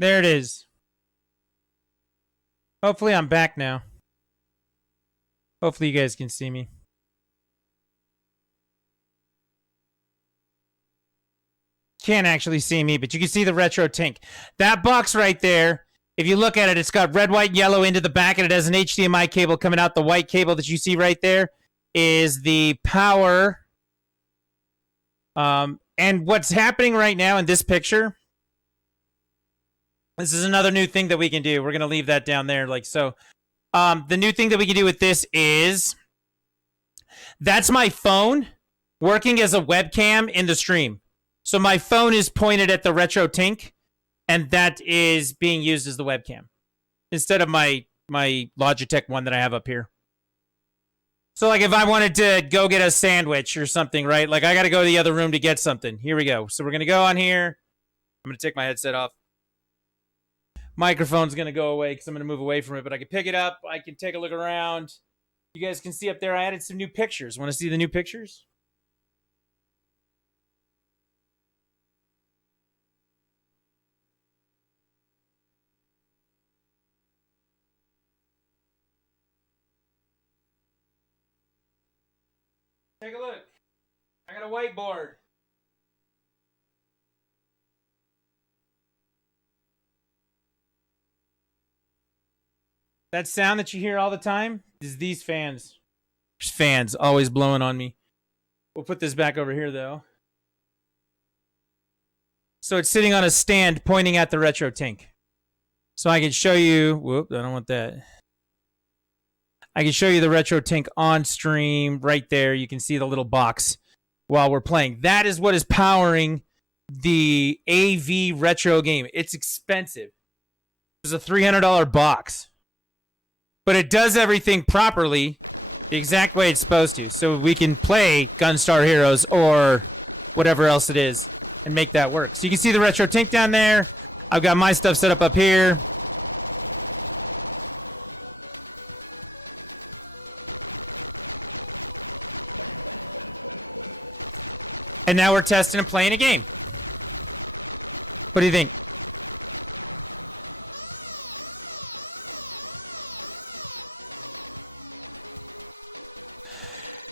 There it is. Hopefully I'm back now. Hopefully you guys can see me. Can't actually see me, but you can see the RetroTink. That box right there, if you look at it, it's got red, white, yellow into the back, and it has an HDMI cable coming out. The white cable that you see right there is the power. And what's happening right now in this picture, this is another new thing that we can do. We're going to leave that down there like so. The new thing that we can do with this is, that's my phone working as a webcam in the stream. So my phone is pointed at the RetroTink, and that is being used as the webcam instead of my Logitech one that I have up here. So like if I wanted to go get a sandwich or something, right? Like I got to go to the other room to get something. Here we go. So we're going to go on here. I'm going to take my headset off. Microphone's going to go away because I'm going to move away from it, but I can pick it up. I can take a look around. You guys can see up there I added some new pictures. Want to see the new pictures? Take a look. I got a whiteboard. That sound that you hear all the time is these fans. There's fans always blowing on me. We'll put this back over here, though. So it's sitting on a stand pointing at the RetroTink. So I can show you... Whoop, I don't want that. I can show you the RetroTink on stream right there. You can see the little box while we're playing. That is what is powering the AV retro game. It's expensive. It's a $300 box. But it does everything properly, the exact way it's supposed to. So we can play Gunstar Heroes or whatever else it is and make that work. So you can see the RetroTink down there. I've got my stuff set up here. And now we're testing and playing a game. What do you think?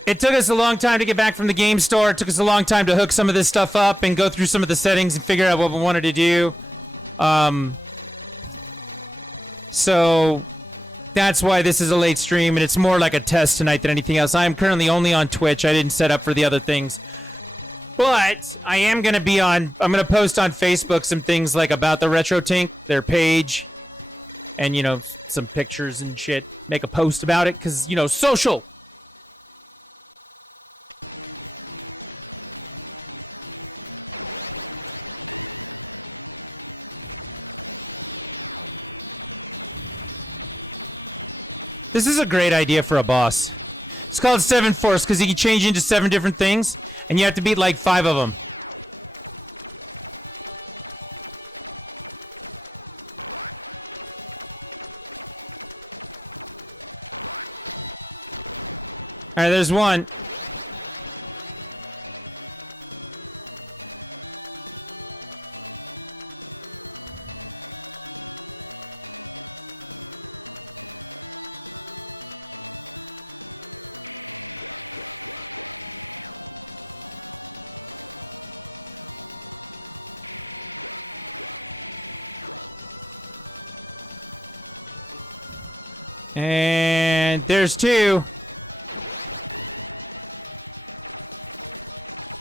It took us a long time to get back from the game store. It took us a long time to hook some of this stuff up and go through some of the settings and figure out what we wanted to do. So that's why this is a late stream, and it's more like a test tonight than anything else. I am currently only on Twitch. I didn't set up for the other things. But I am going to be on... I'm going to post on Facebook some things like about the RetroTink, their page, and, you know, some pictures and shit. Make a post about it, because, you know, social. This is a great idea for a boss. It's called 7 Force because he can change into 7 different things, and you have to beat like 5 of them. Alright, there's one. And there's 2.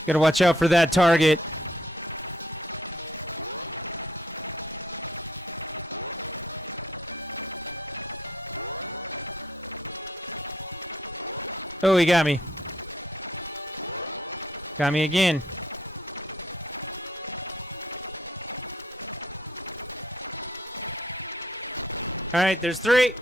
Gotta watch out for that target. Oh, he got me. Got me again. Alright, there's 3.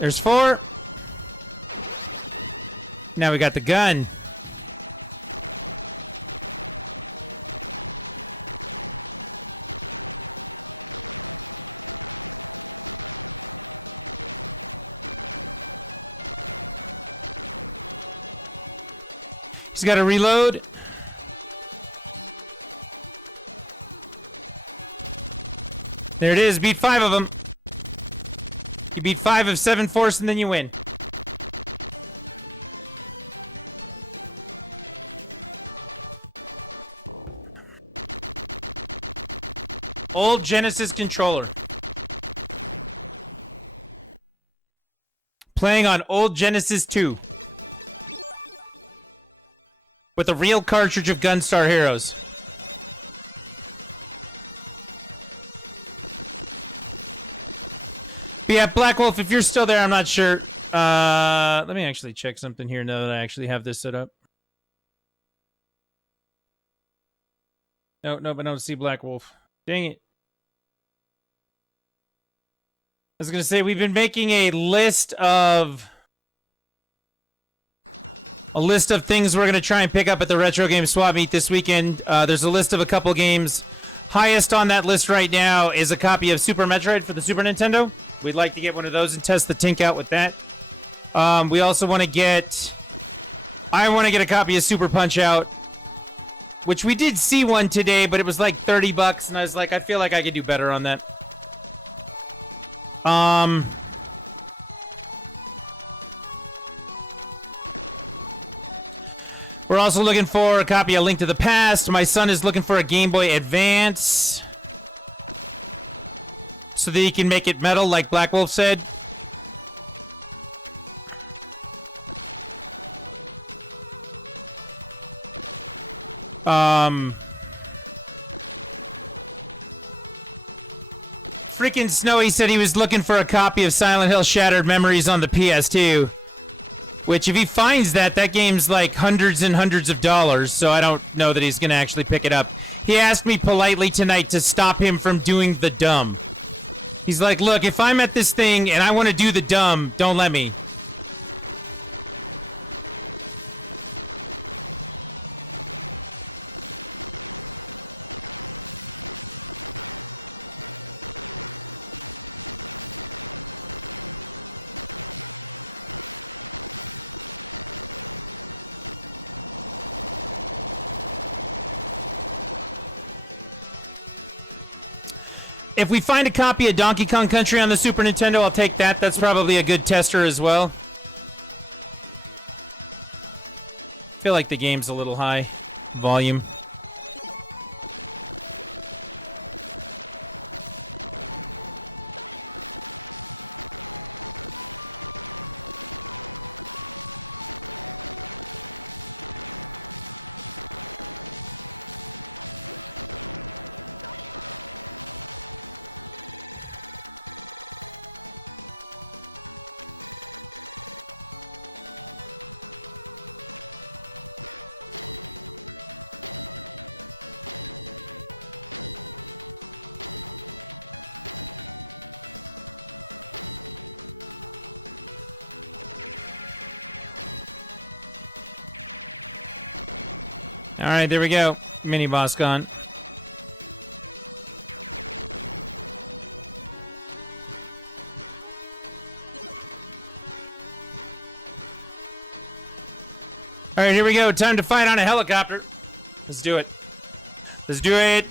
There's 4. Now we got the gun. He's got to reload. There it is. Beat 5 of them. You beat 5 of 7 force and then you win. Old Genesis controller. Playing on old Genesis 2. With a real cartridge of Gunstar Heroes. But yeah, Black Wolf, if you're still there, I'm not sure. Let me actually check something here now that I actually have this set up. No, but I don't see Black Wolf. Dang it. I was going to say, we've been making a list of things we're going to try and pick up at the Retro Game Swap Meet this weekend. There's a list of a couple games. Highest on that list right now is a copy of Super Metroid for the Super Nintendo. We'd like to get one of those and test the Tink out with that. We also want to get... I want to get a copy of Super Punch-Out, which we did see one today, but it was like $30, and I was like, I feel like I could do better on that. We're also looking for a copy of Link to the Past. My son is looking for a Game Boy Advance so that he can make it metal, like Black Wolf said. Freaking Snowy said he was looking for a copy of Silent Hill Shattered Memories on the PS2. Which, if he finds that, that game's like hundreds and hundreds of dollars, so I don't know that he's gonna actually pick it up. He asked me politely tonight to stop him from doing the dumb. He's like, look, if I'm at this thing and I want to do the dumb, don't let me. If we find a copy of Donkey Kong Country on the Super Nintendo, I'll take that. That's probably a good tester as well. I feel like the game's a little high volume. Alright, there we go. Mini boss gone. Alright, here we go. Time to fight on a helicopter. Let's do it. Let's do it.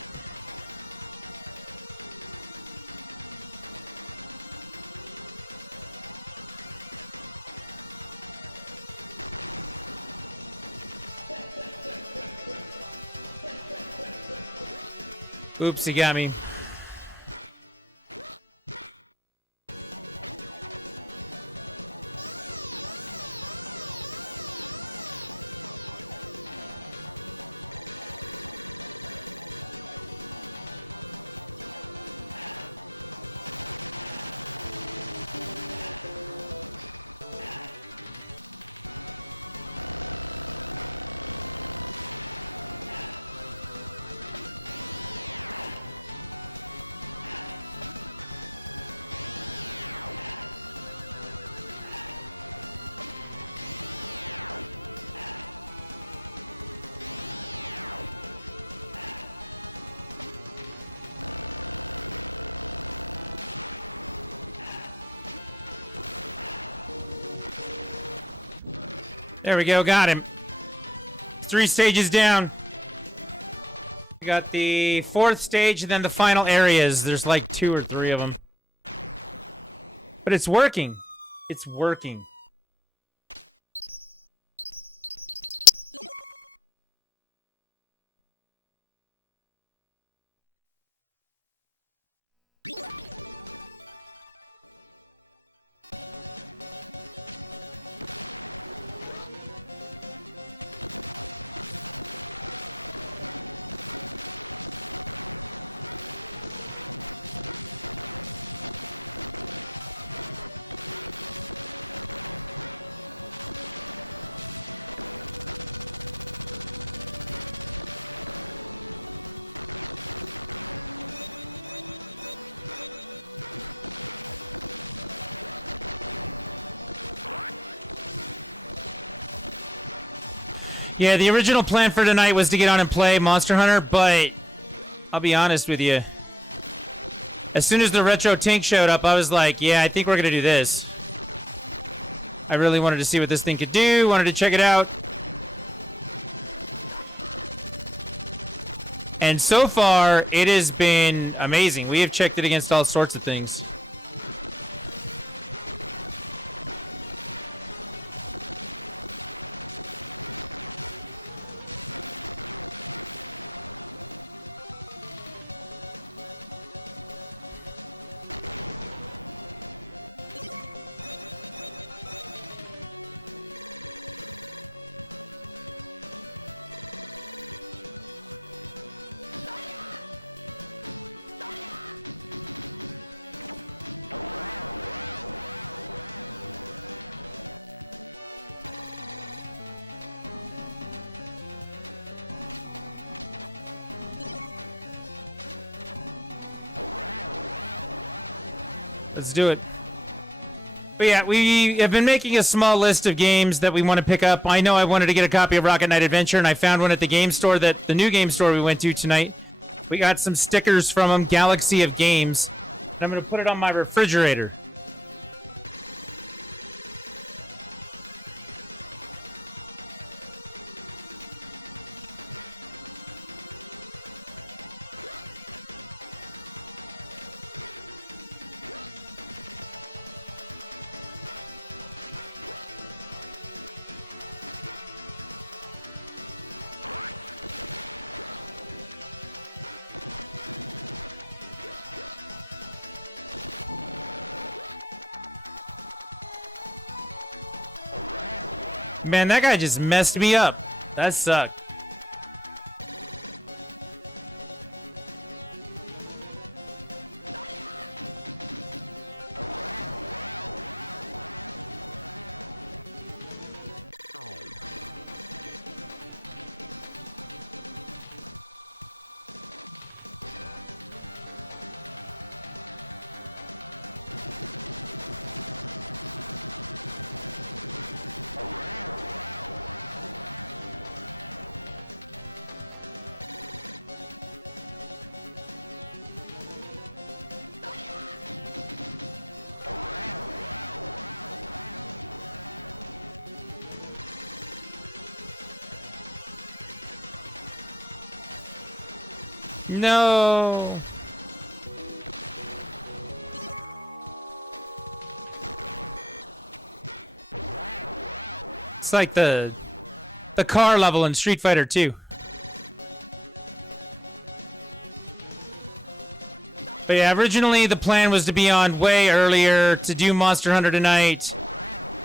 Oops, he got me. There we go, got him. 3 stages down. We got the 4th stage and then the final areas. There's like 2 or 3 of them. But it's working. It's working. Yeah, the original plan for tonight was to get on and play Monster Hunter, but I'll be honest with you. As soon as the RetroTink showed up, I was like, yeah, I think we're going to do this. I really wanted to see what this thing could do, wanted to check it out. And so far, it has been amazing. We have checked it against all sorts of things. Let's do it. But yeah, we have been making a small list of games that we want to pick up. I know I wanted to get a copy of Rocket Knight Adventure, and I found one at the game store, the new game store we went to tonight. We got some stickers from them, Galaxy of Games. And I'm going to put it on my refrigerator. Man, that guy just messed me up. That sucked. No. It's like the car level in Street Fighter 2. But yeah, originally the plan was to be on way earlier to do Monster Hunter tonight.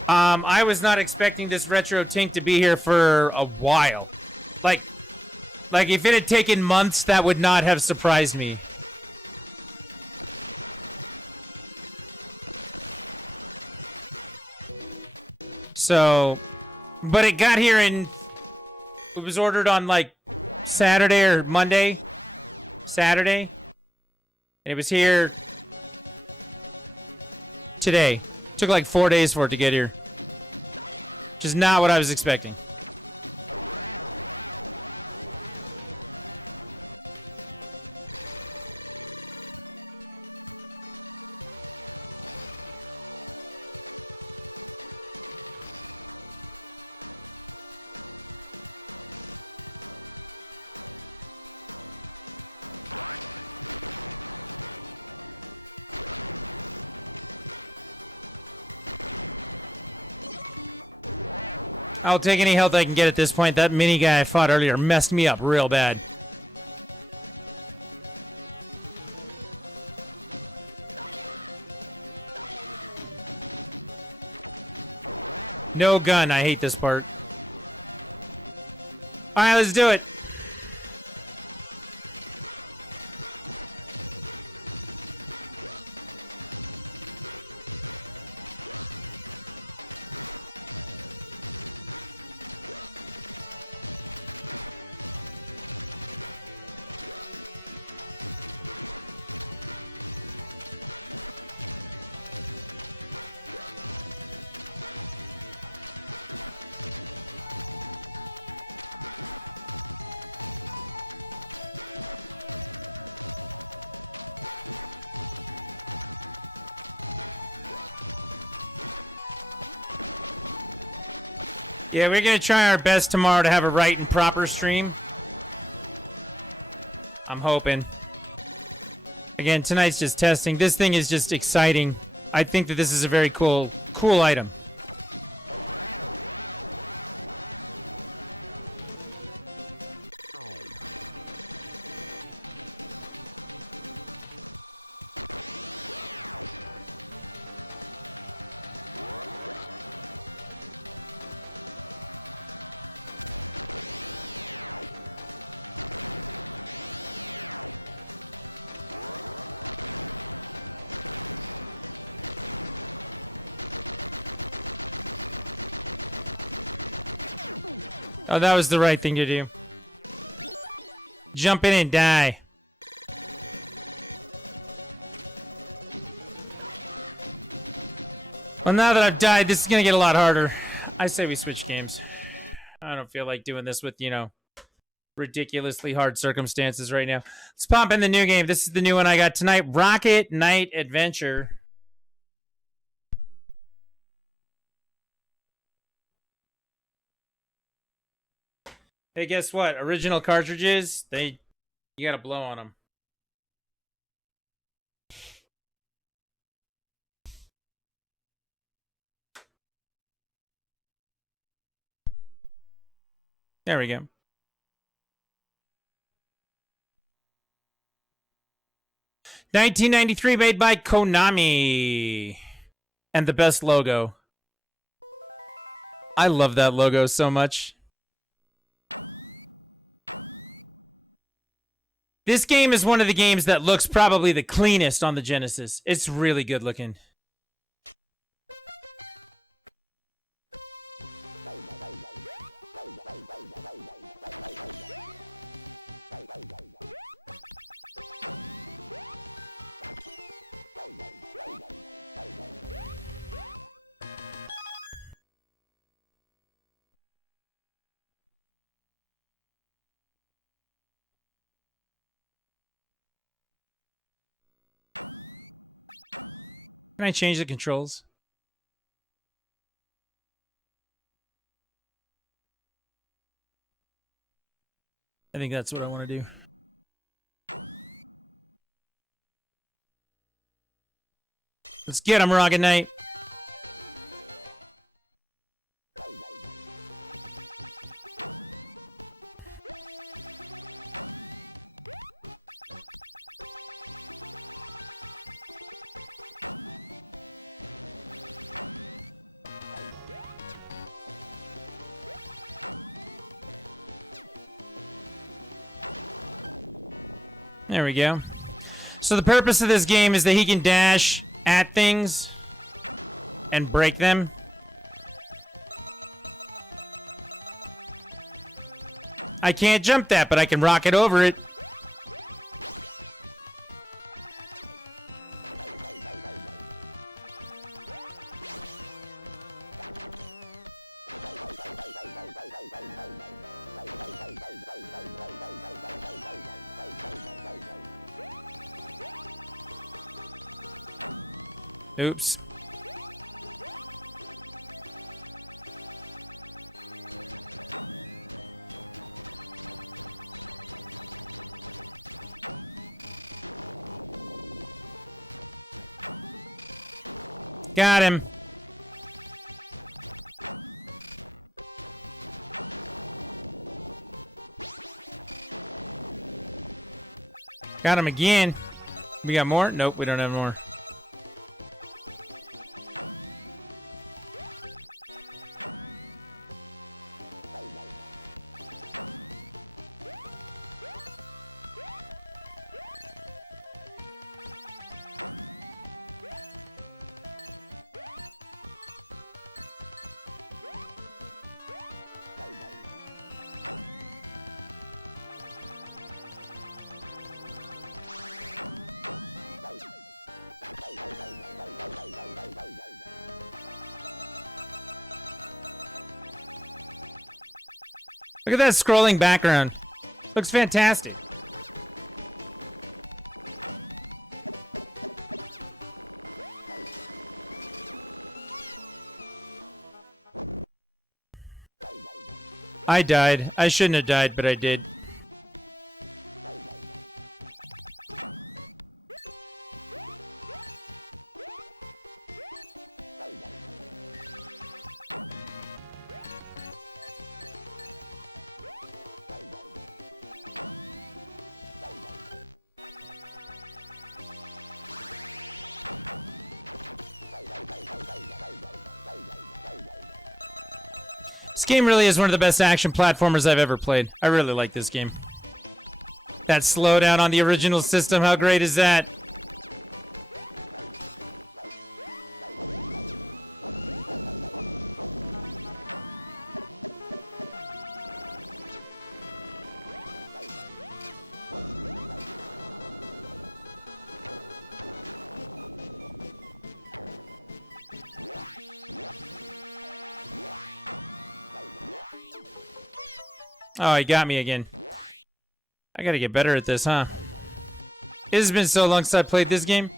I was not expecting this RetroTink to be here for a while. Like, if it had taken months, that would not have surprised me. So, but it got here it was ordered on, like, Saturday or Monday. Saturday. And it was here today. It took like 4 days for it to get here. Which is not what I was expecting. I'll take any health I can get at this point. That mini guy I fought earlier messed me up real bad. No gun. I hate this part. Alright, let's do it. Yeah, we're gonna try our best tomorrow to have a right and proper stream. I'm hoping. Again, tonight's just testing. This thing is just exciting. I think that this is a very cool item. Oh, that was the right thing to do. Jump in and die. Well, now that I've died, this is gonna get a lot harder. I say we switch games. I don't feel like doing this with, you know, ridiculously hard circumstances right now. Let's pop in the new game. This is the new one I got tonight. Rocket Knight Adventure. Hey, guess what? Original cartridges, you gotta blow on them. There we go. $19.93, made by Konami. And the best logo. I love that logo so much. This game is one of the games that looks probably the cleanest on the Genesis. It's really good looking. Can I change the controls? I think that's what I want to do. Let's get him, Rocket Knight. There we go. So the purpose of this game is that he can dash at things and break them. I can't jump that, but I can rocket over it. Oops. Got him. Got him again. We got more? Nope, we don't have more. Look at that scrolling background. Looks fantastic. I died. I shouldn't have died, but I did. This game really is one of the best action platformers I've ever played. I really like this game. That slowdown on the original system, how great is that? Oh, he got me again. I gotta get better at this, huh? It has been so long since I played this game.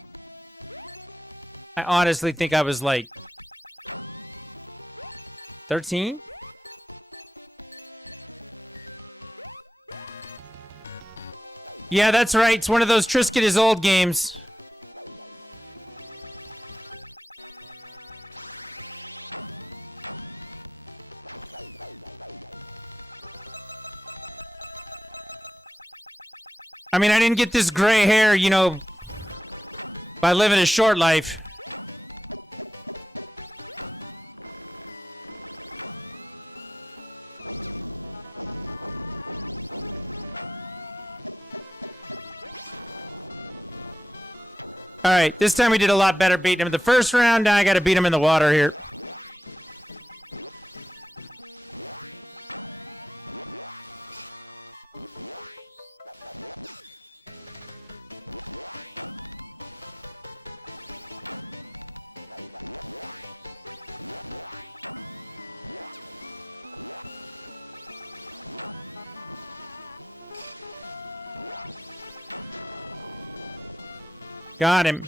I honestly think I was like 13? Yeah, that's right. It's one of those Trisket is old games. I mean, I didn't get this gray hair, you know, by living a short life. Alright, this time we did a lot better beating him in the first round. Now I gotta beat him in the water here. Got him.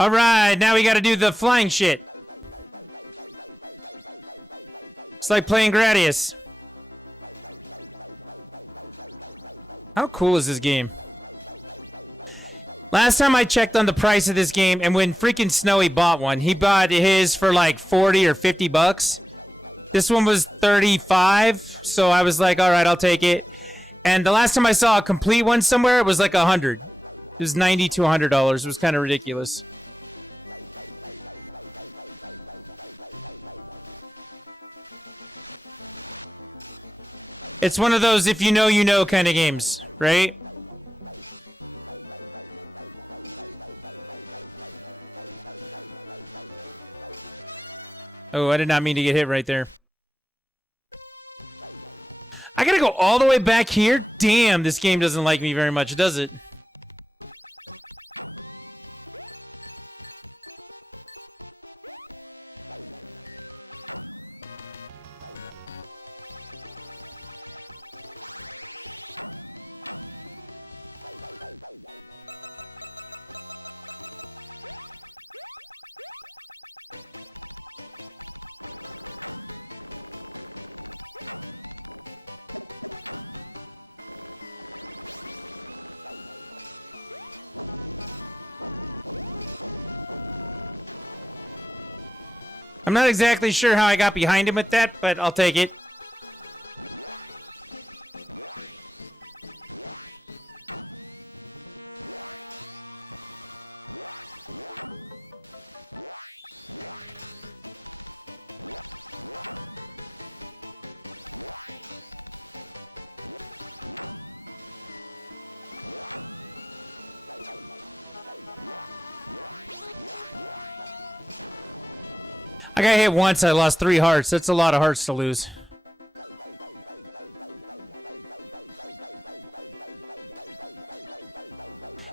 Alright, now we gotta do the flying shit. It's like playing Gradius. How cool is this game? Last time I checked on the price of this game, and when freaking Snowy bought one, he bought his for like 40 or 50 bucks. This one was 35, so I was like, alright, I'll take it. And the last time I saw a complete one somewhere, it was like 100. It was $90 to $100. It was kind of ridiculous. It's one of those if you know kind of games, right? Oh, I did not mean to get hit right there. I gotta go all the way back here? Damn, this game doesn't like me very much, does it? I'm not exactly sure how I got behind him with that, but I'll take it. I got hit once, I lost 3 hearts. That's a lot of hearts to lose.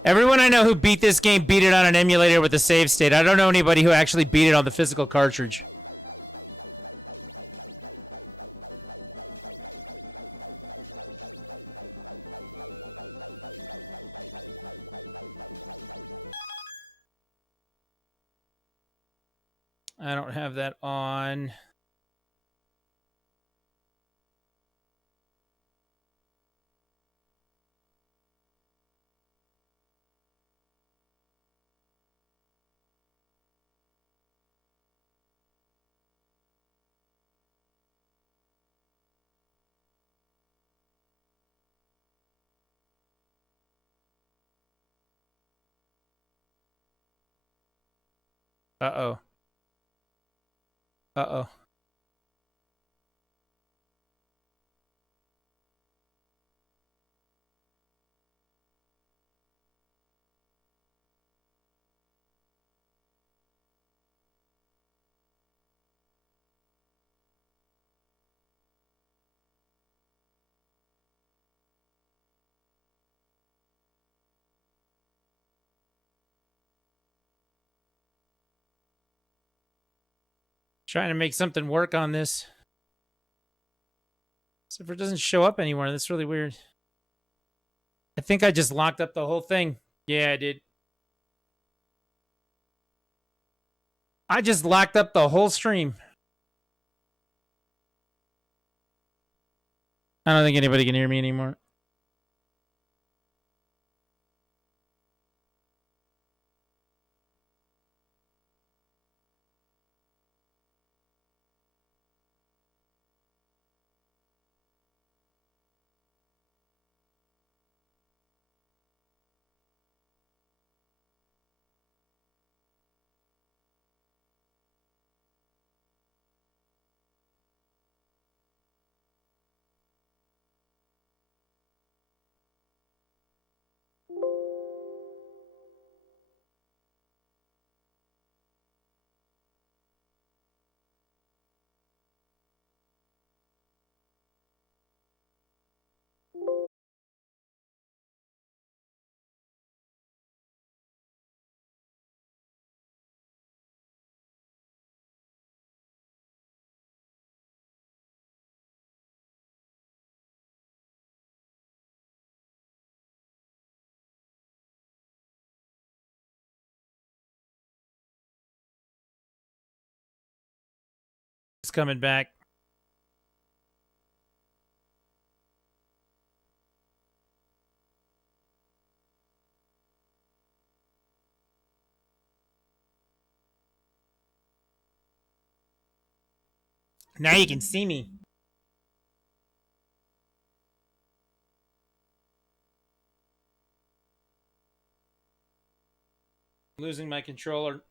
Everyone I know who beat this game beat it on an emulator with a save state. I don't know anybody who actually beat it on the physical cartridge. I don't have that on. Uh-oh. Uh-oh. Trying to make something work on this. So if it doesn't show up anywhere, that's really weird. I think I just locked up the whole thing. Yeah, I did. I just locked up the whole stream. I don't think anybody can hear me anymore. It's coming back. Now you can see me. Losing my controller.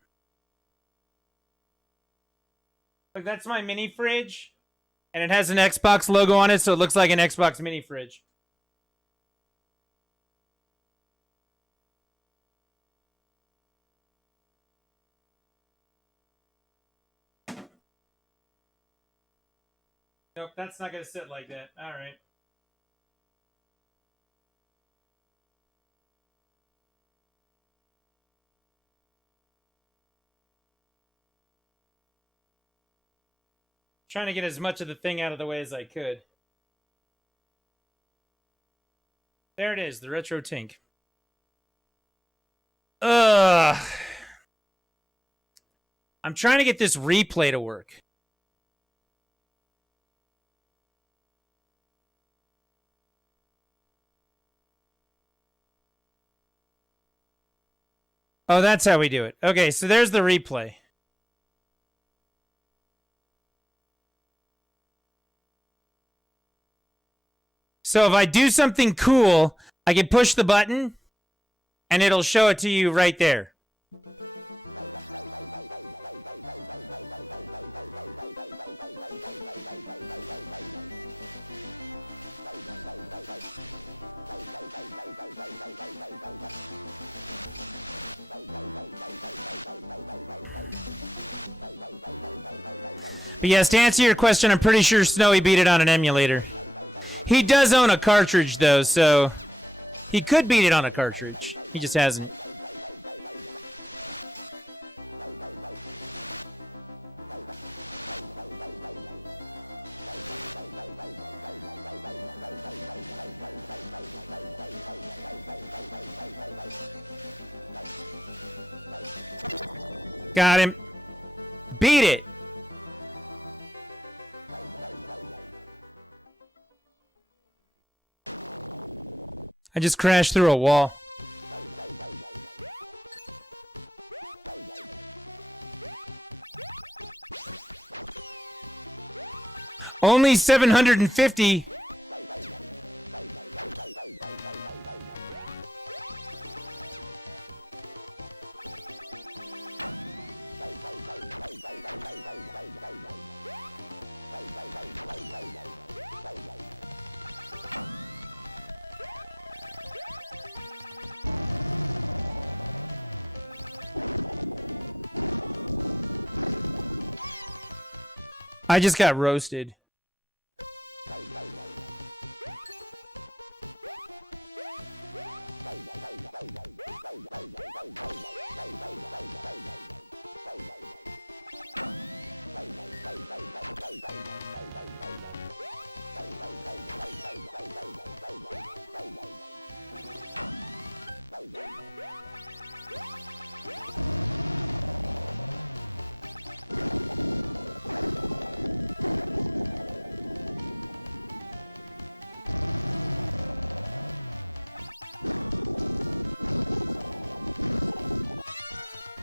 Look, that's my mini fridge. And it has an Xbox logo on it, so it looks like an Xbox mini fridge. Nope, that's not going to sit like that. All right. Trying to get as much of the thing out of the way as I could. There it is, the RetroTink. Ugh. I'm trying to get this replay to work. Oh, that's how we do it. Okay, so there's the replay. So if I do something cool, I can push the button, and it'll show it to you right there. But yes, to answer your question, I'm pretty sure Snowy beat it on an emulator. He does own a cartridge, though, so he could beat it on a cartridge. He just hasn't. Got him. Beat it. I just crashed through a wall. Only 750. I just got roasted.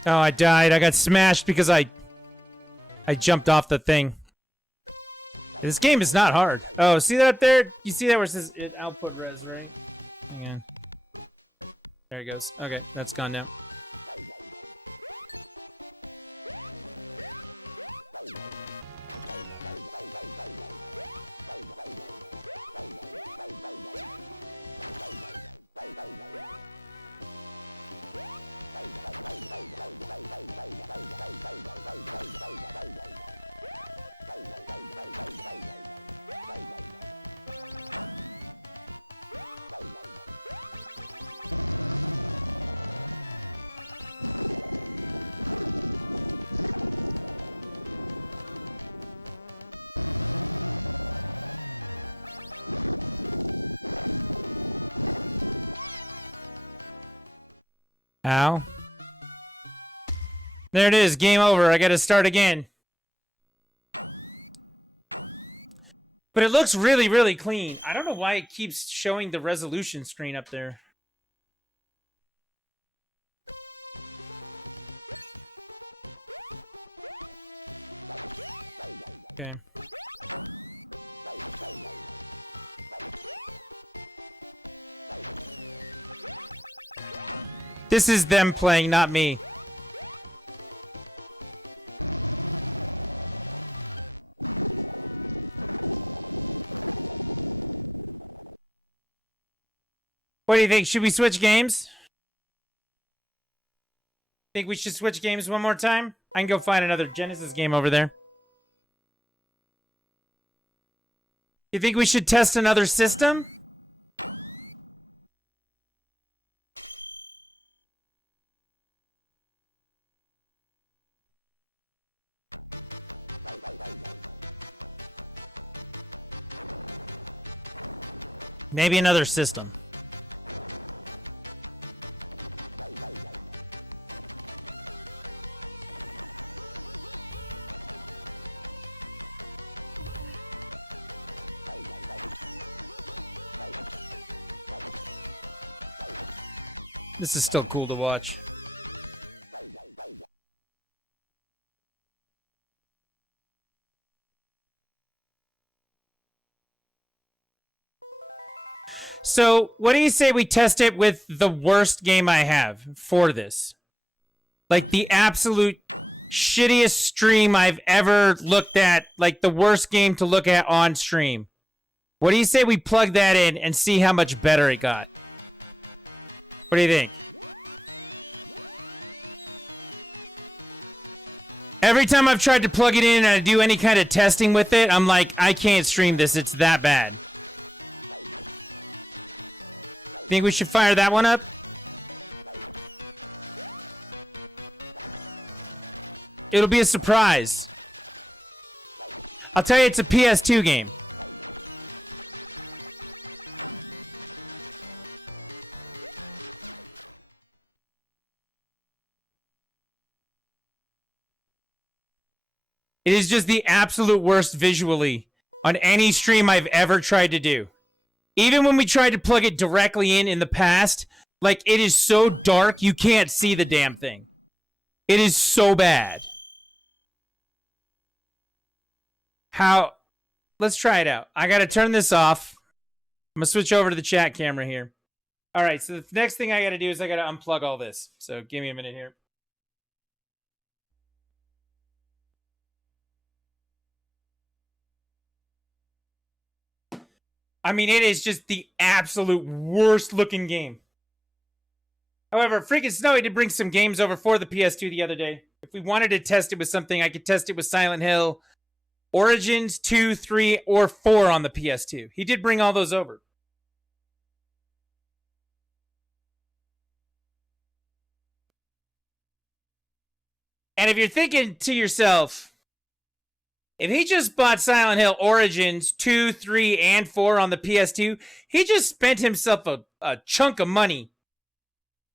Oh, I died. I got smashed because I jumped off the thing. This game is not hard. Oh, see that up there? You see that where it says output res, right? Hang on. There it goes. Okay, that's gone now. Ow. There it is. Game over. I gotta start again. But it looks really, really clean. I don't know why it keeps showing the resolution screen up there. Okay. This is them playing, not me. What do you think? Should we switch games? Think we should switch games one more time? I can go find another Genesis game over there. You think we should test another system? Maybe another system. This is still cool to watch. So, what do you say we test it with the worst game I have for this? Like the absolute shittiest stream I've ever looked at. Like the worst game to look at on stream. What do you say we plug that in and see how much better it got? What do you think? Every time I've tried to plug it in and I do any kind of testing with it, I'm like, I can't stream this. It's that bad. Think we should fire that one up? It'll be a surprise. I'll tell you, it's a PS2 game. It is just the absolute worst visually on any stream I've ever tried to do. Even when we tried to plug it directly in the past, like, it is so dark you can't see the damn thing. It is so bad. How? Let's try it out. I gotta turn this off. I'm gonna switch over to the chat camera here. All right, so the next thing I gotta do is I gotta unplug all this. So give me a minute here. I mean, it is just the absolute worst looking game. However, freaking Snowy did bring some games over for the PS2 the other day. If we wanted to test it with something, I could test it with Silent Hill, Origins 2, 3, or 4 on the PS2. He did bring all those over. And if you're thinking to yourself, if he just bought Silent Hill Origins 2, 3, and 4 on the PS2, he just spent himself a chunk of money.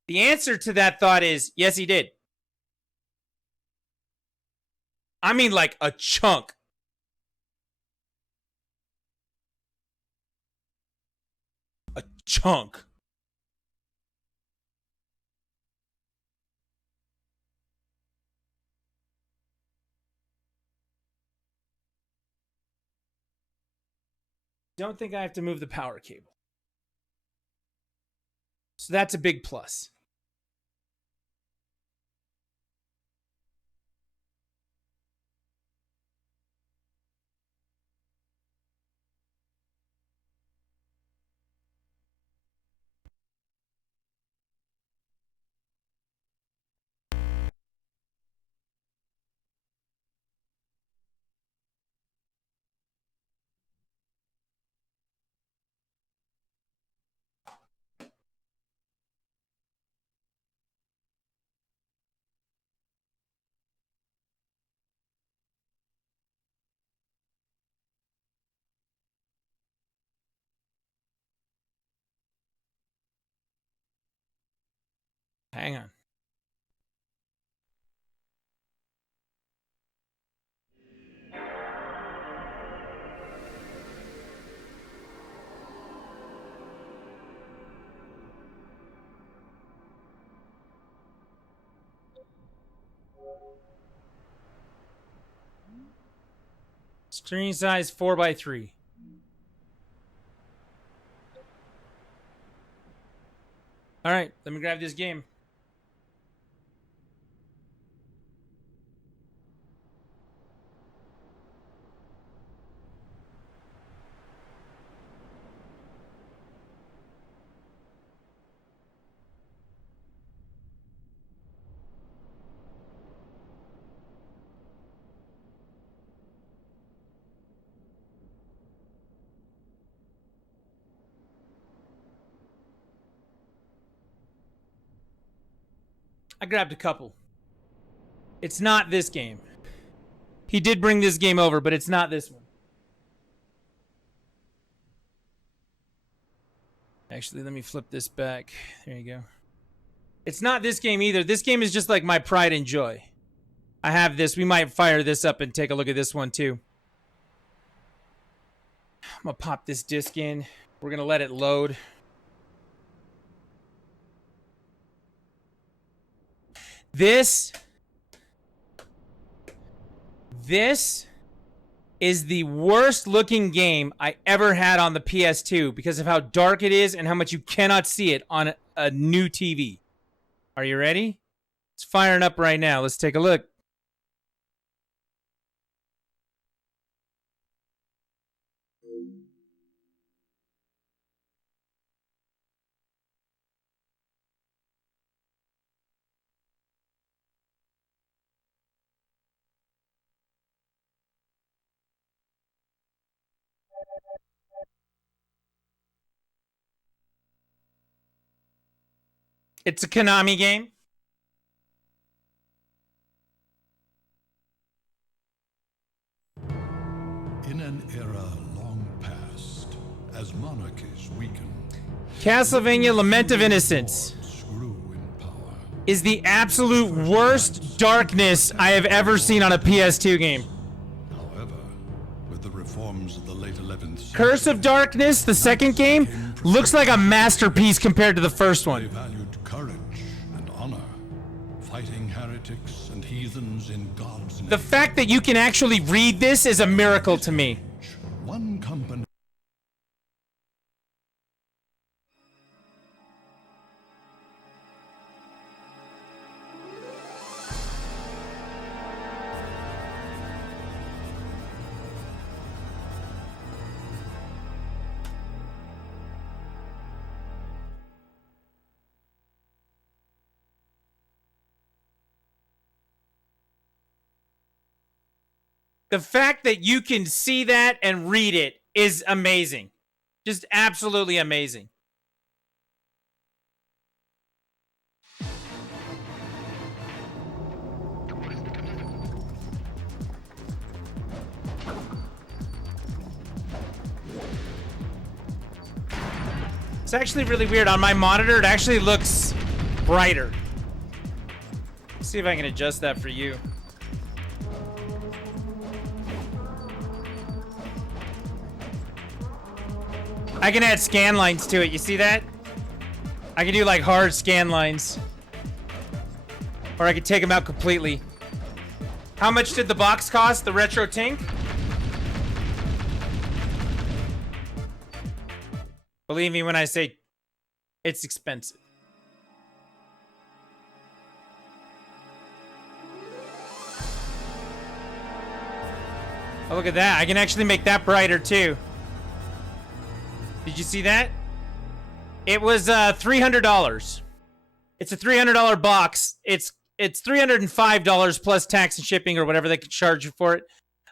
The answer to that thought is, yes, he did. I mean, like a chunk. A chunk. Don't think I have to move the power cable. So that's a big plus. Hang on. Screen size 4:3. All right, let me grab this game. I grabbed a couple. It's not this game. He did bring this game over, but it's not this one. Actually, let me flip this back. There you go. It's not this game either. This game is just like my pride and joy. I have this. We might fire this up and take a look at this one too. I'm gonna pop this disc in. We're gonna let it load. This is the worst looking game I ever had on the PS2 because of how dark it is and how much you cannot see it on a new TV. Are you ready? It's firing up right now. Let's take a look. It's a Konami game. In an era long past, as monarchies weakened, Castlevania Lament of Innocence grew in power. is the absolute worst darkness I have ever seen on a PS2 game. However, with the reforms of the late 11th century, Curse of Darkness, the second game, looks like a masterpiece compared to the first they one. valued courage and honor, fighting heretics and heathens in God's name. The fact that you can actually read this is a miracle to me. One company. The fact that you can see that and read it is amazing. Just absolutely amazing. It's actually really weird. On my monitor, it actually looks brighter. Let's see if I can adjust that for you. I can add scan lines to it. You see that? I can do like hard scan lines. Or I could take them out completely. How much did the box cost? The RetroTink? Believe me when I say it's expensive. Oh, look at that. I can actually make that brighter too. Did you see that? It was $300. It's a $300 box. It's $305 plus tax and shipping or whatever they can charge you for it.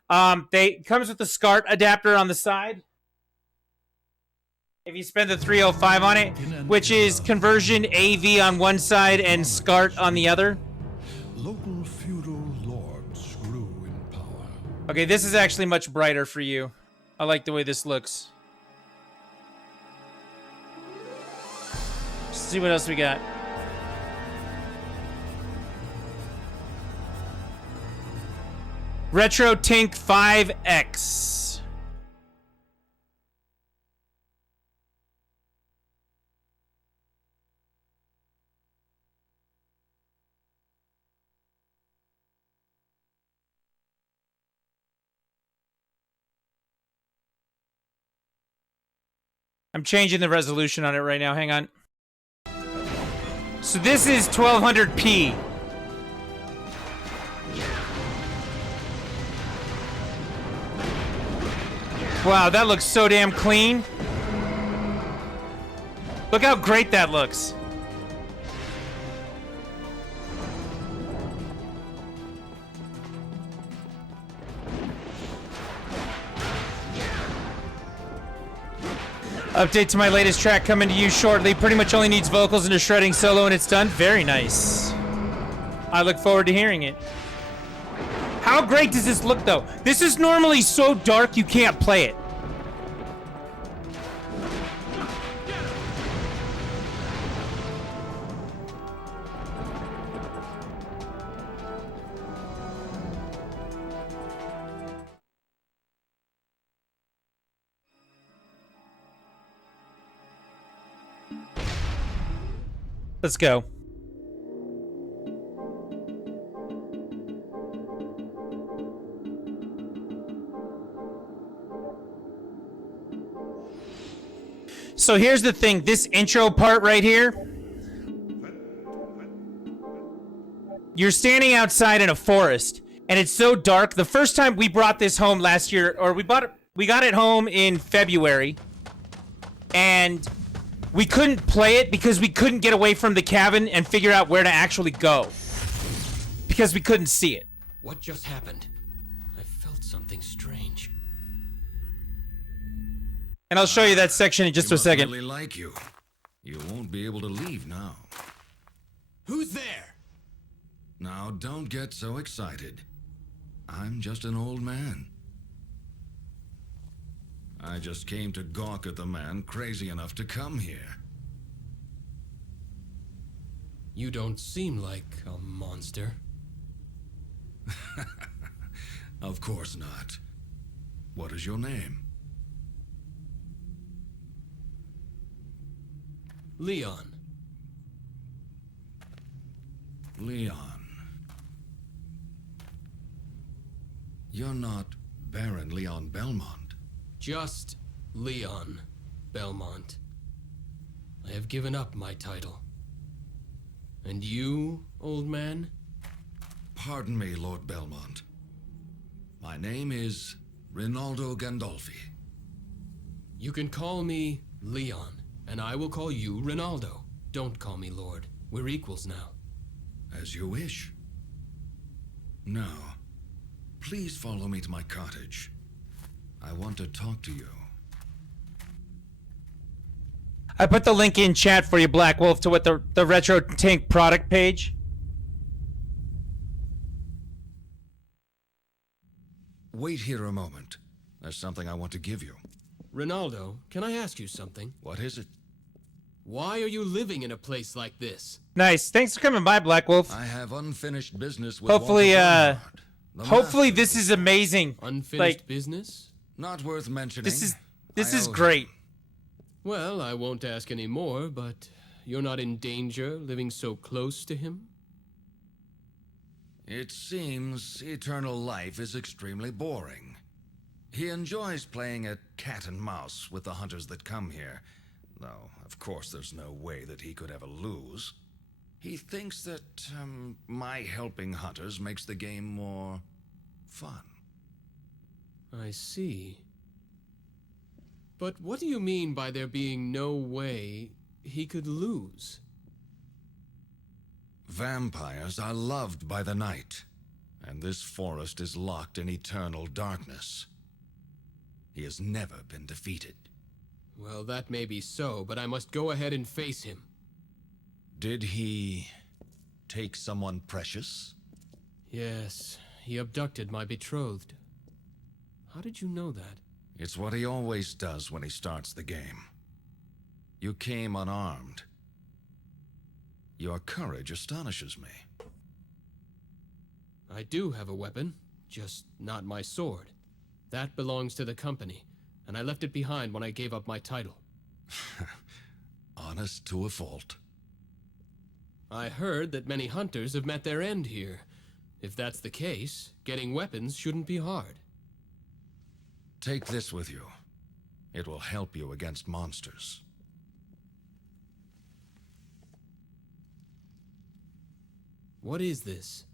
It comes with the SCART adapter on the side. If you spend the $305 on it, which is conversion AV on one side and SCART on the other. Local feudal lords grew in power. Okay, this is actually much brighter for you. I like the way this looks. Let's see what else we got. RetroTink 5X. I'm changing the resolution on it right now. Hang on. So this is 1200p. Wow, that looks so damn clean. Look how great that looks. Update to my latest track coming to you shortly. Pretty much only needs vocals and a shredding solo and it's done. Very nice. I look forward to hearing it. How great does this look though? This is normally so dark you can't play it. Let's go. So here's the thing, this intro part right here, you're standing outside in a forest and it's so dark. The first time we brought this home last year, or we bought it We got it home in February, and we couldn't play it because we couldn't get away from the cabin and figure out where to actually go. Because we couldn't see it. What just happened? I felt something strange. And I'll show you that section in just a second. Really like you. You won't be able to leave now. Who's there? Now, don't get so excited. I'm just an old man. I just came to gawk at the man crazy enough to come here. You don't seem like a monster. Of course not. What is your name? Leon. Leon. You're not Baron Leon Belmont. Just Leon Belmont. I have given up my title. And you, old man? Pardon me, Lord Belmont. My name is Rinaldo Gandolfi. You can call me Leon, and I will call you Rinaldo. Don't call me Lord. We're equals now. As you wish. Now, please follow me to my cottage. I want to talk to you. I put the link in chat for you, Black Wolf, to what the RetroTink product page. Wait here a moment. There's something I want to give you. Rinaldo, can I ask you something? What is it? Why are you living in a place like this? Nice. Thanks for coming by, Black Wolf. I have unfinished business with Hopefully, Walter Bernard, the hopefully master. this is amazing. Unfinished business? Not worth mentioning. This is I owe great. him. Well, I won't ask any more, but you're not in danger living so close to him? It seems eternal life is extremely boring. He enjoys playing at cat and mouse with the hunters that come here. Though, of course, there's no way that he could ever lose. He thinks that my helping hunters makes the game more fun. I see. But what do you mean by there being no way he could lose? Vampires are loved by the night, and this forest is locked in eternal darkness. He has never been defeated. Well, that may be so, but I must go ahead and face him. Did he take someone precious? Yes, he abducted my betrothed. How did you know that? It's what he always does when he starts the game. You came unarmed. Your courage astonishes me. I do have a weapon, just not my sword. That belongs to the company, and I left it behind when I gave up my title. Honest to a fault. I heard that many hunters have met their end here. If that's the case, getting weapons shouldn't be hard. Take this with you. It will help you against monsters. What is this?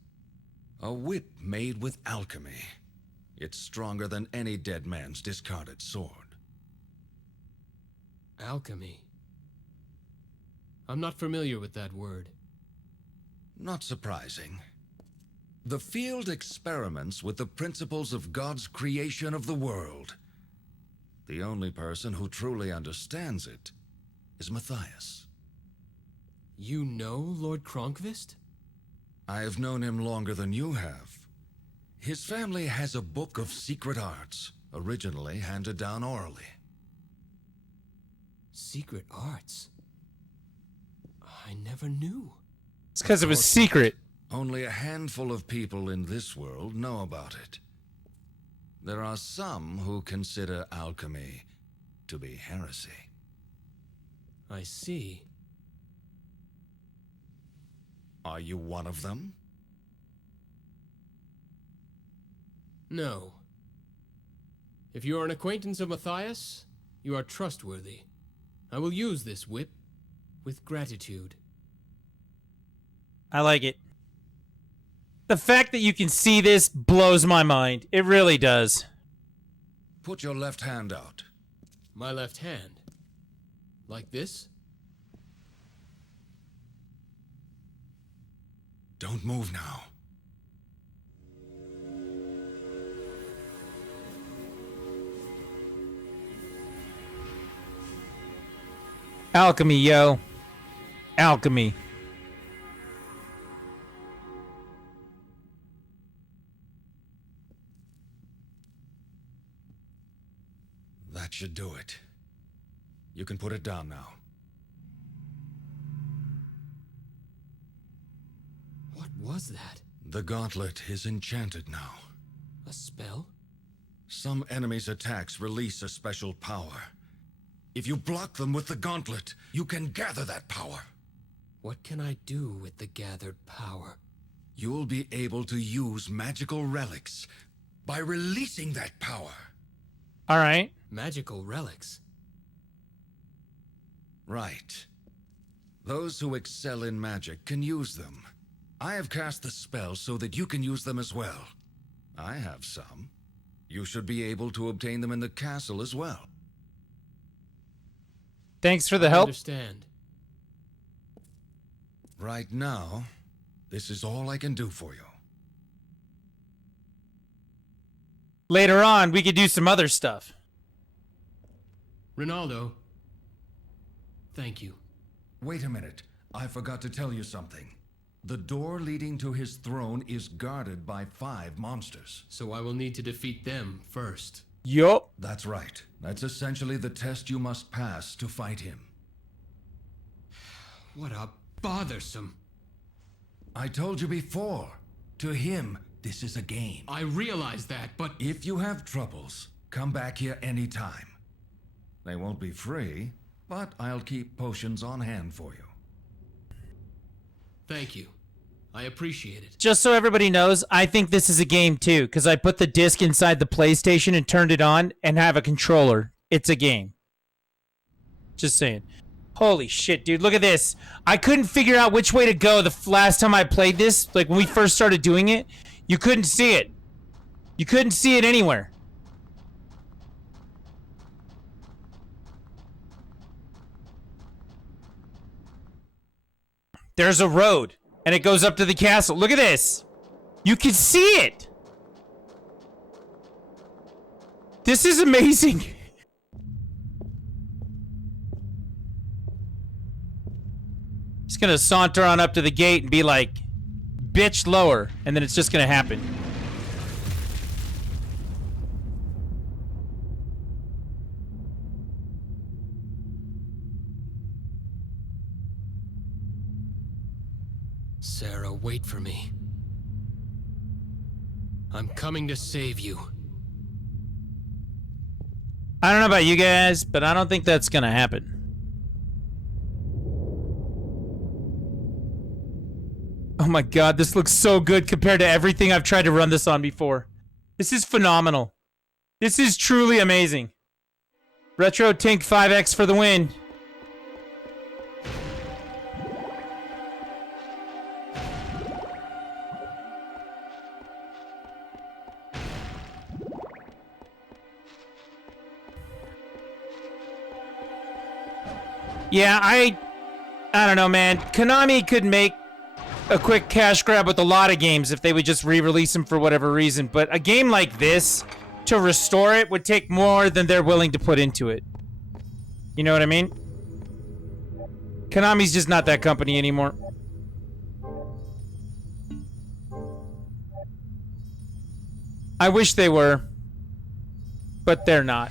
A whip made with alchemy. It's stronger than any dead man's discarded sword. Alchemy. I'm not familiar with that word. Not surprising. The field experiments with the principles of God's creation of the world. The only person who truly understands it is Matthias. You know Lord Kronkvist? I have known him longer than you have. His family has a book of secret arts, originally handed down orally. Secret arts? I never knew. It's because it was secret. Only a handful of people in this world know about it. There are some who consider alchemy to be heresy. I see. Are you one of them? No. If you are an acquaintance of Matthias, you are trustworthy. I will use this whip with gratitude. I like it. The fact that you can see this blows my mind. It really does. Put your left hand out. My left hand. Like this? Don't move now. Alchemy, yo. Alchemy. That should do it. You can put it down now. What was that? The gauntlet is enchanted now. A spell? Some enemies' attacks release a special power. If you block them with the gauntlet, you can gather that power. What can I do with the gathered power? You'll be able to use magical relics by releasing that power. All right. Magical relics? Right. Those who excel in magic can use them. I have cast the spell so that you can use them as well. I have some. You should be able to obtain them in the castle as well. Thanks for the I help. understand. Right now, this is all I can do for you. Later on, we could do some other stuff. Ronaldo. Thank you. Wait a minute. I forgot to tell you something. The door leading to his throne is guarded by 5 monsters. So I will need to defeat them first. Yup. That's right. That's essentially the test you must pass to fight him. What a bothersome. I told you before. To him, this is a game. I realize that, but If you have troubles, come back here anytime. They won't be free, but I'll keep potions on hand for you. thank you. I appreciate it. Just so everybody knows, I think this is a game too, because I put the disc inside the PlayStation and turned it on and have a controller. It's a game. Just saying. Holy shit, dude. Look at this. I couldn't figure out which way to go the last time I played this. Like, when we first started doing it, you couldn't see it. You couldn't see it anywhere. There's a road, and it goes up to the castle. Look at this. You can see it. This is amazing. He's gonna saunter on up to the gate and be like, bitch, lower, and then it's just gonna happen. Sarah, wait for me. I'm coming to save you. I don't know about you guys, but I don't think that's gonna happen. Oh my god, this looks so good compared to everything I've tried to run this on before. This is phenomenal. This is truly amazing. RetroTink 5X for the win. Yeah, I don't know, man. Konami could make a quick cash grab with a lot of games if they would just re-release them for whatever reason. But a game like this, to restore it, would take more than they're willing to put into it. You know what I mean? Konami's just not that company anymore. I wish they were, but they're not.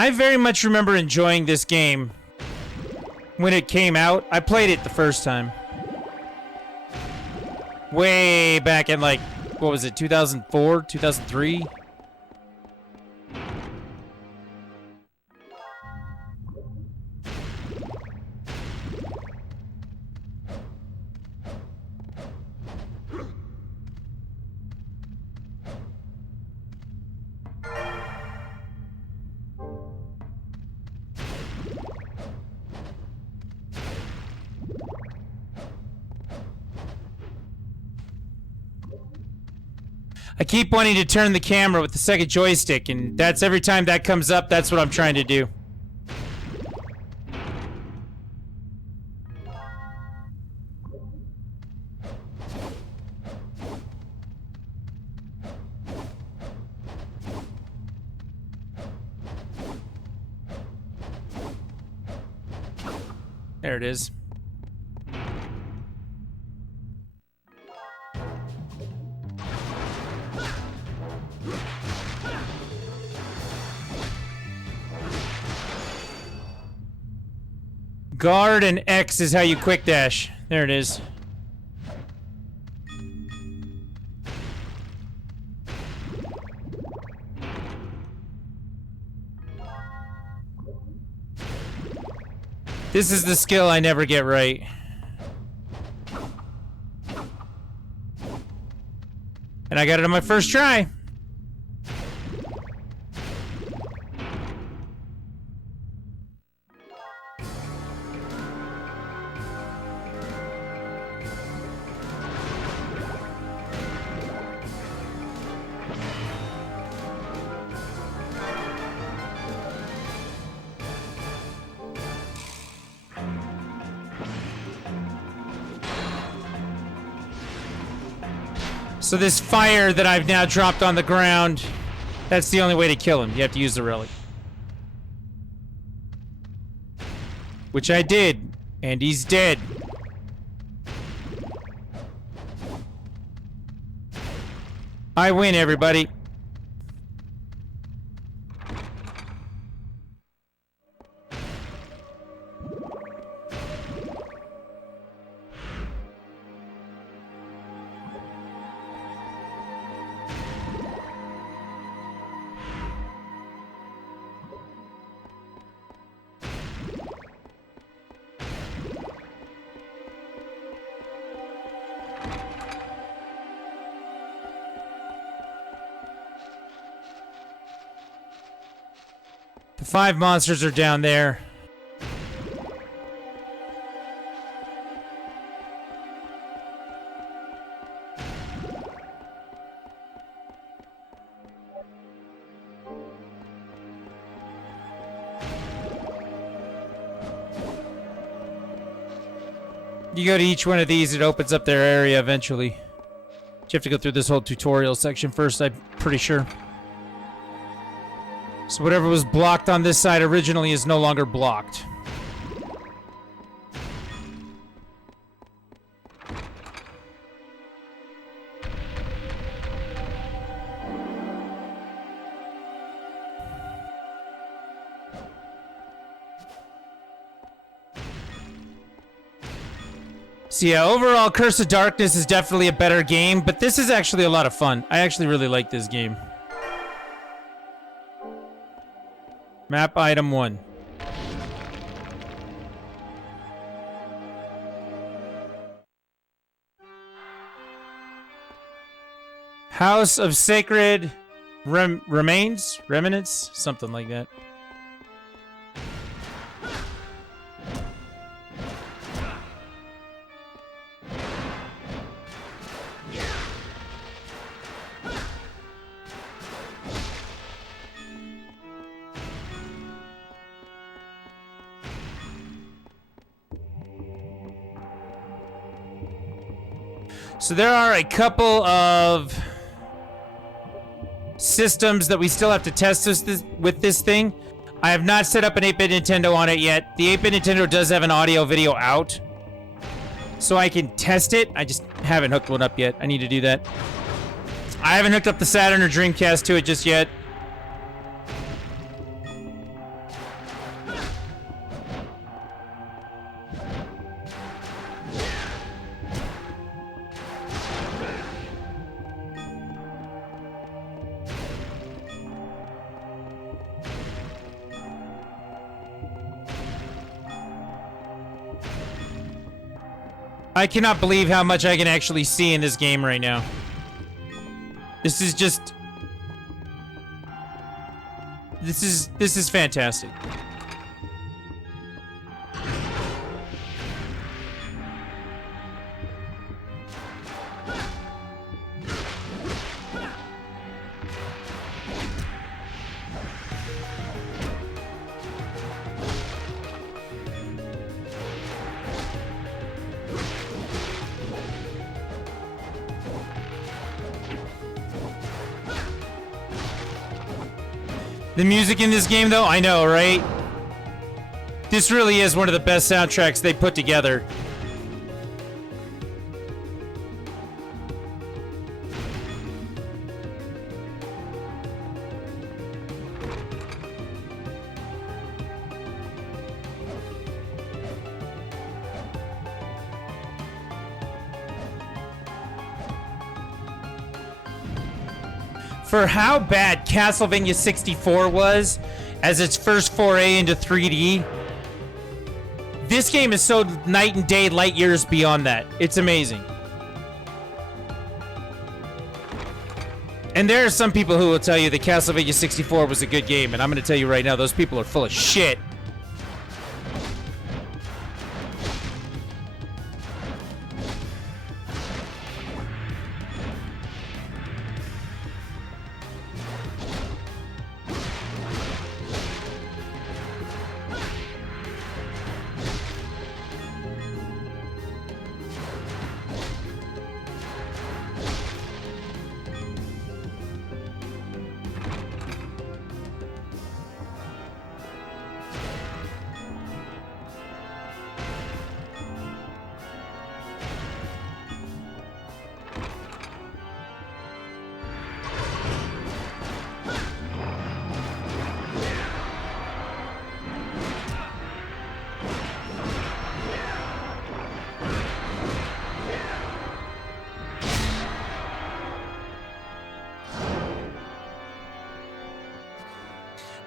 I very much remember enjoying this game when it came out. I played it the first time. Way back in, like, what was it, 2004, 2003? I keep wanting to turn the camera with the second joystick, and that's every time that comes up, that's what I'm trying to do. There it is. Guard and X is how you quick dash. There it is. This is the skill I never get right. And I got it on my first try. So this fire that I've now dropped on the ground, that's the only way to kill him. You have to use the relic. Which I did, and he's dead. I win, everybody. The 5 monsters are down there. You go to each one of these, it opens up their area eventually. You have to go through this whole tutorial section first, I'm pretty sure. So whatever was blocked on this side originally is no longer blocked. So yeah, overall, Curse of Darkness is definitely a better game, but this is actually a lot of fun. I actually really like this game. Map item 1. House of Sacred Remains? Remnants? Something like that. So there are a couple of systems that we still have to test with this thing. I have not set up an 8-bit Nintendo on it yet. The 8-bit Nintendo does have an audio video out, so I can test it. I just haven't hooked one up yet. I need to do that. I haven't hooked up the Saturn or Dreamcast to it just yet. I cannot believe how much I can actually see in this game right now. This is just... This is fantastic. The music in this game, though, I know, right? This really is one of the best soundtracks they put together. For how bad Castlevania 64 was as its first foray into 3D, this game is so night and day, light years beyond that. It's amazing. And there are some people who will tell you that Castlevania 64 was a good game, and I'm going to tell you right now, those people are full of shit.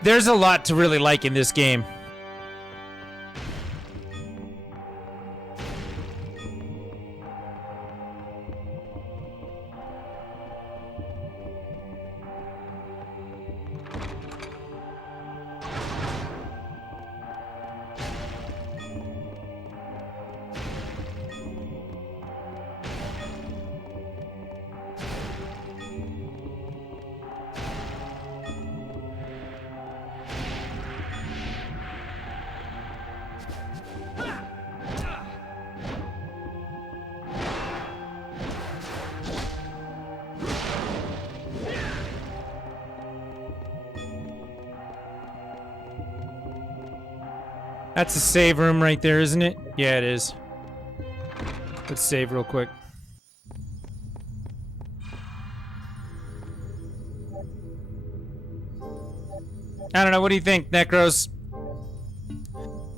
There's a lot to really like in this game. That's a save room right there, isn't it? Yeah, it is. Let's save real quick. I don't know, what do you think, Necros?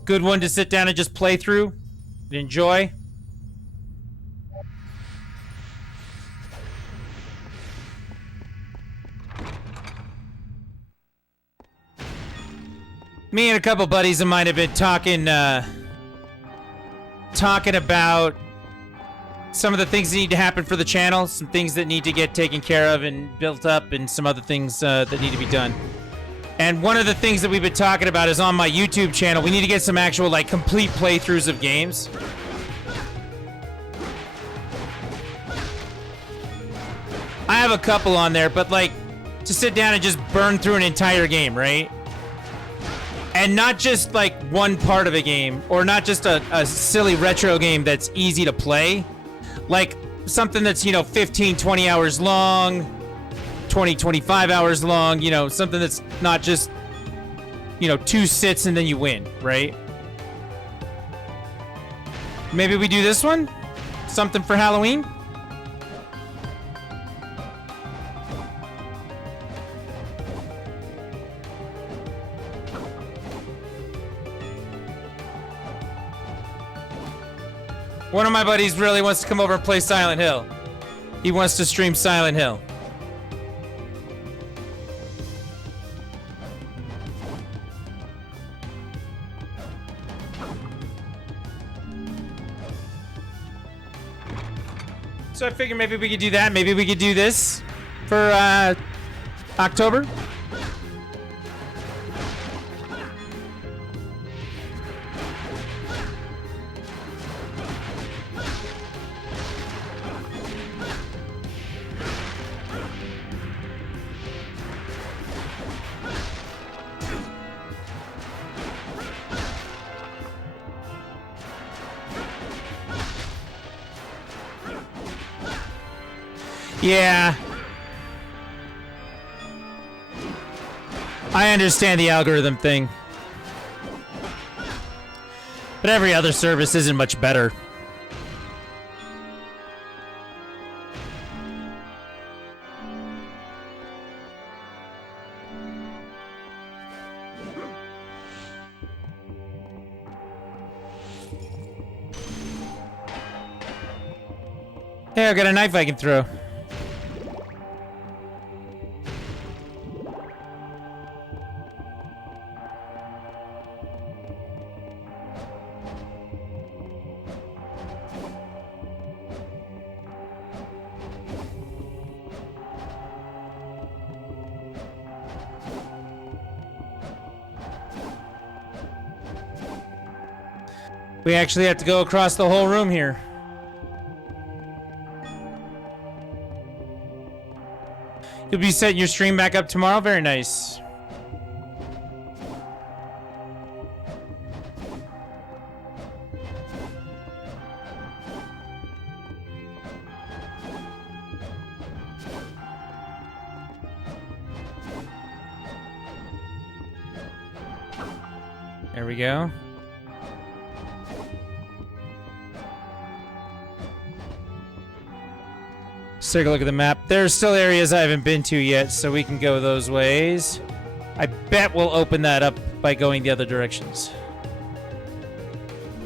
Good one to sit down and just play through and enjoy? Me and a couple buddies of mine have been talking about some of the things that need to happen for the channel, some things that need to get taken care of and built up, and some other things that need to be done. And one of the things that we've been talking about is on my YouTube channel, we need to get some actual, like, complete playthroughs of games. I have a couple on there, but, like, to sit down and just burn through an entire game, right? And not just, like, one part of a game, or not just a silly retro game that's easy to play. Like, something that's, you know, 15, 20 hours long, 20, 25 hours long, you know, something that's not just, you know, 2 sits and then you win, right? Maybe we do this one? Something for Halloween? One of my buddies really wants to come over and play Silent Hill. He wants to stream Silent Hill. So I figured maybe we could do that. Maybe we could do this for October. Yeah. I understand the algorithm thing. But every other service isn't much better. Hey, I got a knife I can throw. We actually have to go across the whole room here. You'll be setting your stream back up tomorrow? Very nice. There we go. Let's take a look at the map. There's still areas I haven't been to yet, so we can go those ways. I bet we'll open that up by going the other directions.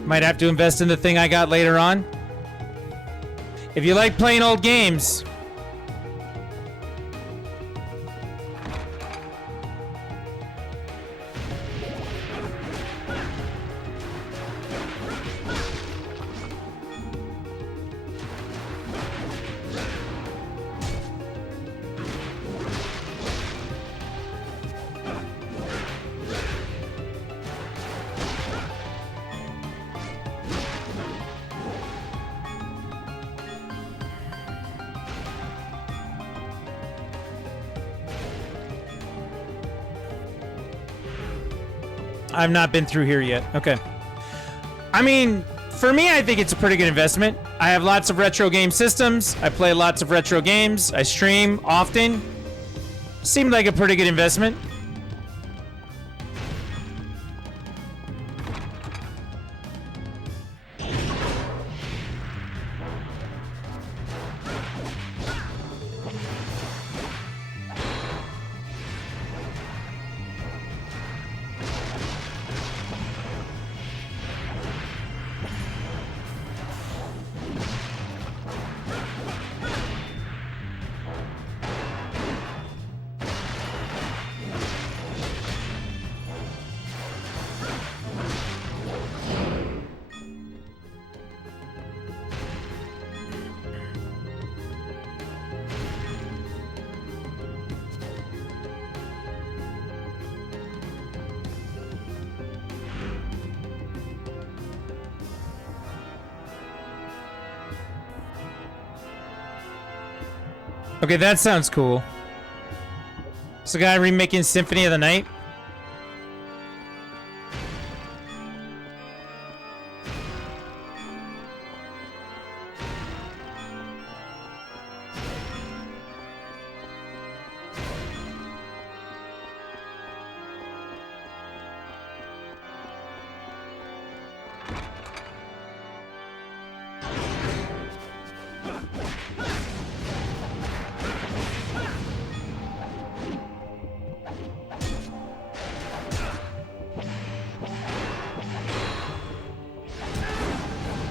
Might have to invest in the thing I got later on. If you like playing old games, I've not been through here yet. Okay. I mean, for me, I think it's a pretty good investment. I have lots of retro game systems. I play lots of retro games. I stream often. Seemed like a pretty good investment. Okay, that sounds cool. Is the guy remaking Symphony of the Night?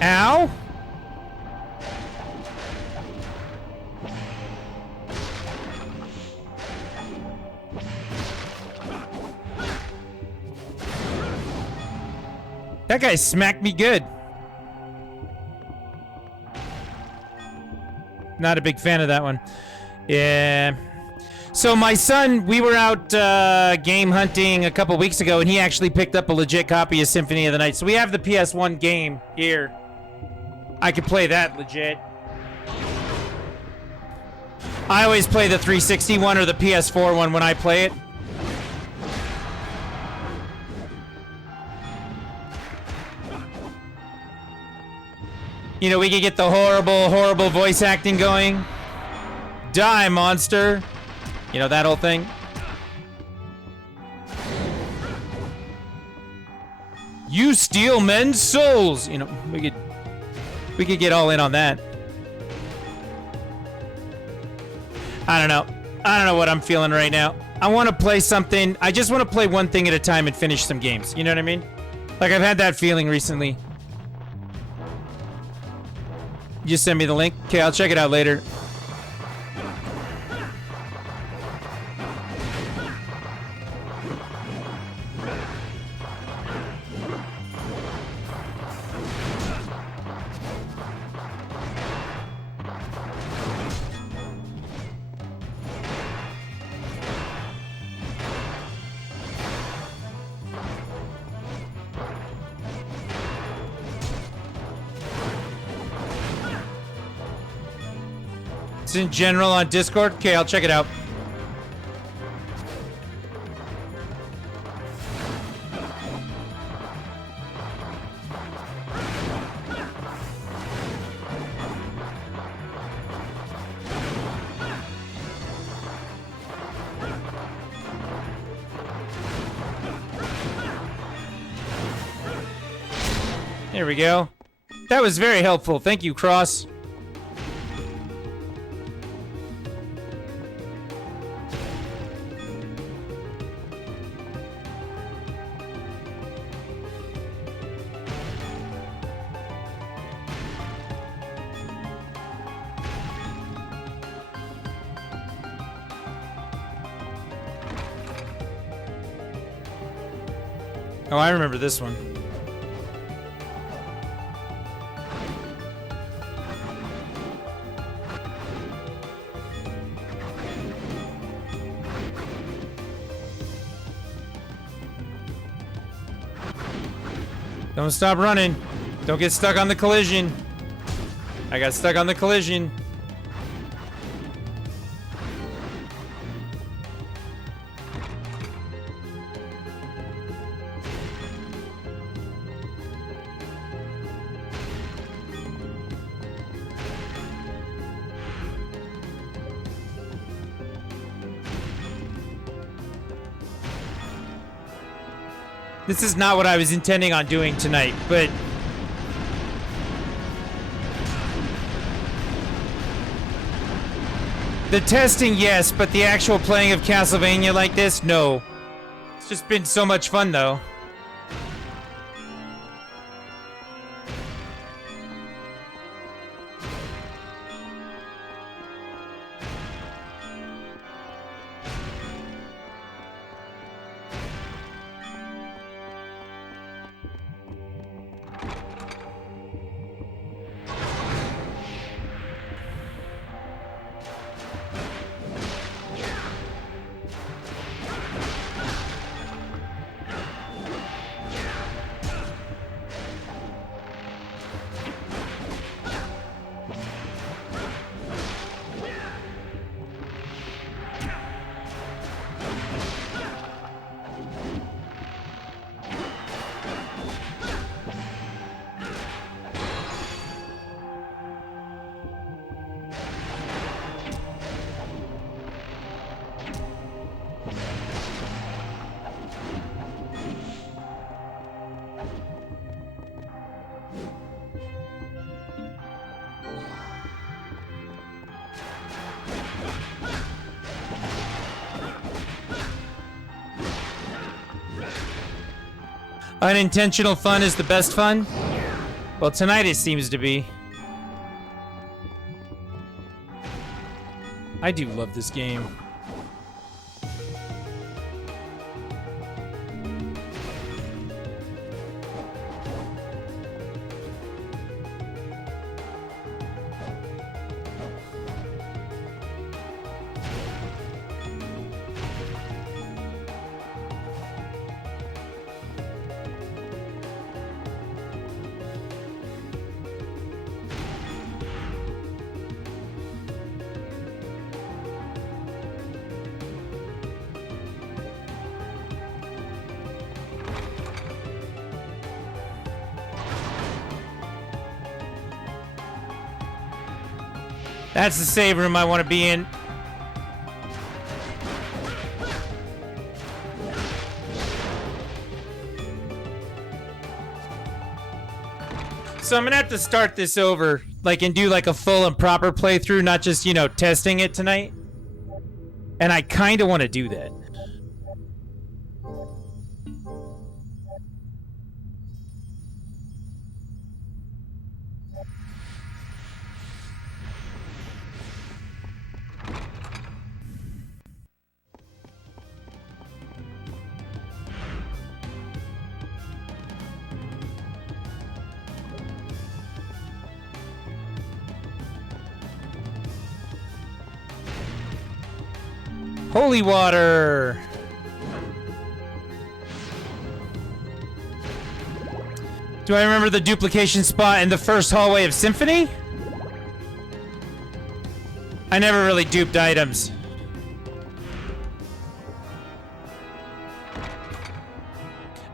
Ow! That guy smacked me good. Not a big fan of that one. Yeah. So my son, we were out game hunting a couple weeks ago, and he actually picked up a legit copy of Symphony of the Night. So we have the PS1 game here. I could play that legit. I always play the 360 one or the PS4 one when I play it. You know, we could get the horrible, horrible voice acting going. Die, monster. You know, that whole thing. You steal men's souls. You know, we could get all in on that. I don't know. I don't know what I'm feeling right now. I want to play something. I just want to play one thing at a time and finish some games. You know what I mean? Like, I've had that feeling recently. You send me the link? Okay, I'll check it out later. It's in general on Discord? Okay, I'll check it out. There we go. That was very helpful. Thank you, Cross. Oh, I remember this one. Don't stop running. Don't get stuck on the collision. I got stuck on the collision. This is not what I was intending on doing tonight, but... The testing, yes, but the actual playing of Castlevania like this, no. It's just been so much fun, though. Unintentional fun is the best fun? Well, tonight it seems to be. I do love this game. That's the save room I want to be in. So I'm gonna have to start this over, like, and do like a full and proper playthrough, not just, you know, testing it tonight. And I kind of want to do that. Holy water! Do I remember the duplication spot in the first hallway of Symphony? I never really duped items.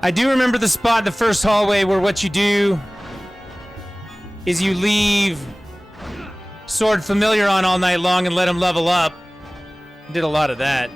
I do remember the spot in the first hallway where what you do is you leave Sword Familiar on all night long and let him level up. Did a lot of that.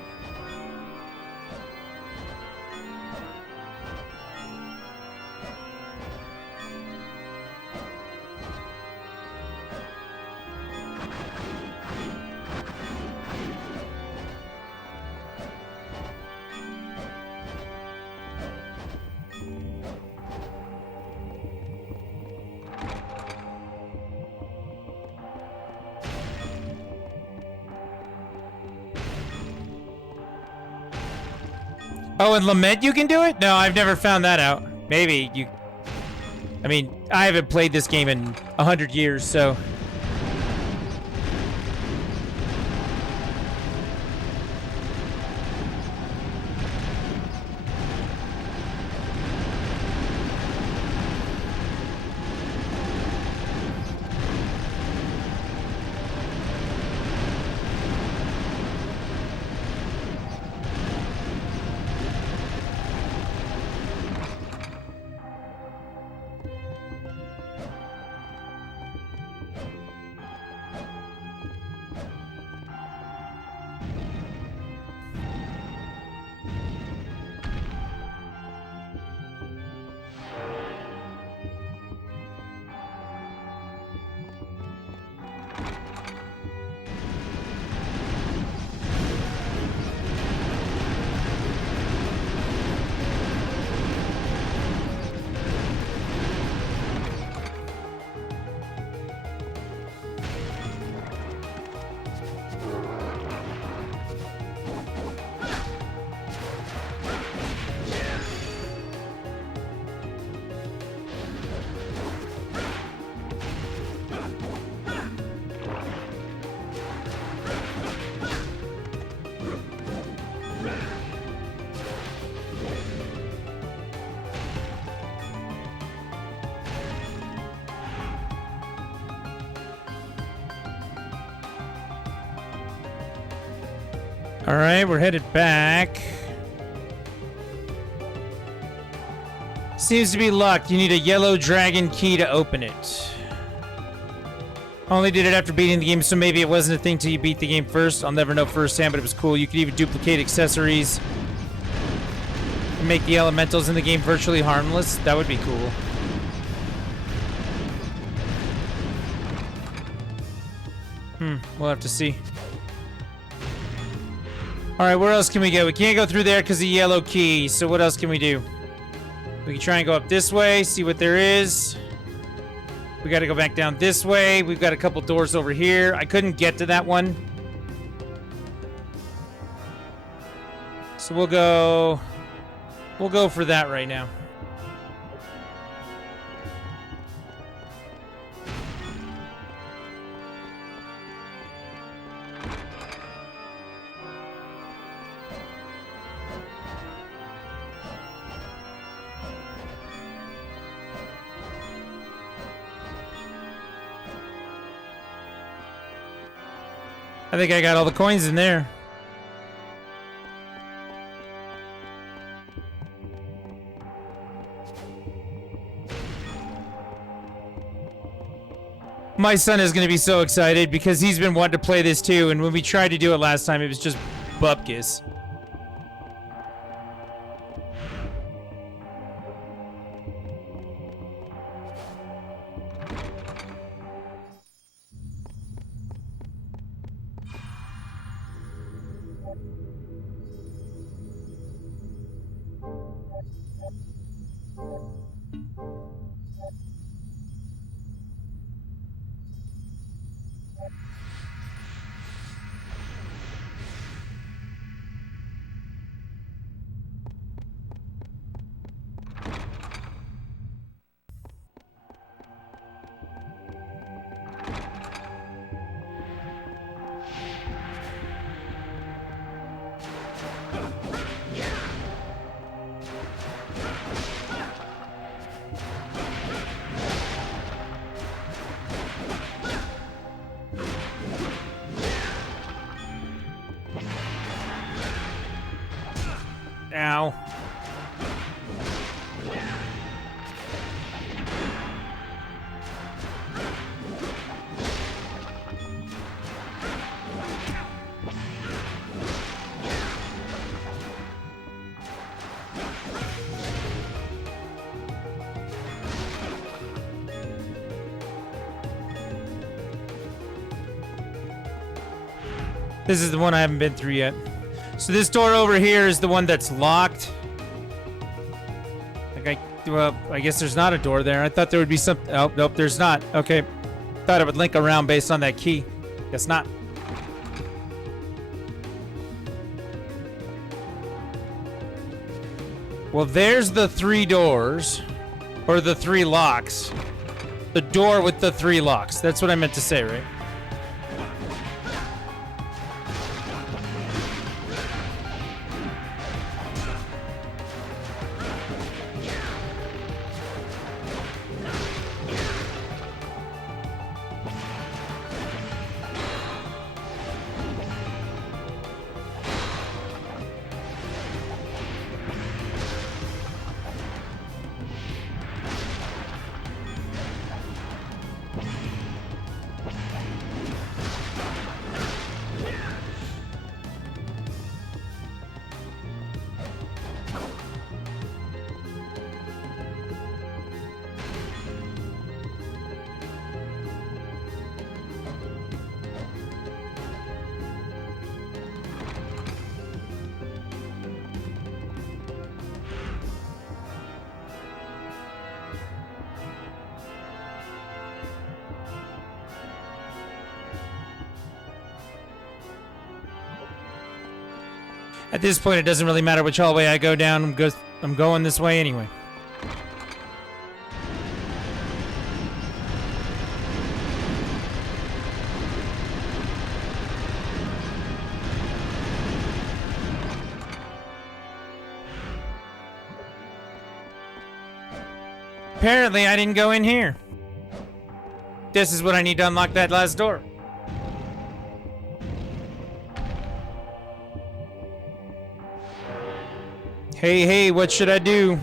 Oh, and Lament you can do it? No, I've never found that out. Maybe you... I mean, I haven't played this game in 100 years, so... Alright, we're headed back. Seems to be locked. You need a yellow dragon key to open it. Only did it after beating the game, so maybe it wasn't a thing till you beat the game first. I'll never know firsthand, but it was cool. You could even duplicate accessories and make the elementals in the game virtually harmless. That would be cool. We'll have to see. Alright, where else can we go? We can't go through there because of the yellow key, so what else can we do? We can try and go up this way, see what there is. We gotta go back down this way. We've got a couple doors over here. I couldn't get to that one. So we'll go for that right now. I think I got all the coins in there. My son is going to be so excited because he's been wanting to play this too, and when we tried to do it last time, it was just bupkis. Ow. This is the one I haven't been through yet. So this door over here is the one that's locked. Well, I guess there's not a door there. I thought there would be some. Oh, nope, there's not. Okay. Thought it would link around based on that key. Guess not. Well, there's the 3 doors. Or the 3 locks. The door with the 3 locks. That's what I meant to say, right? At this point, it doesn't really matter which hallway I go down. I'm going this way anyway. Apparently, I didn't go in here. This is what I need to unlock that last door. Hey, what should I do?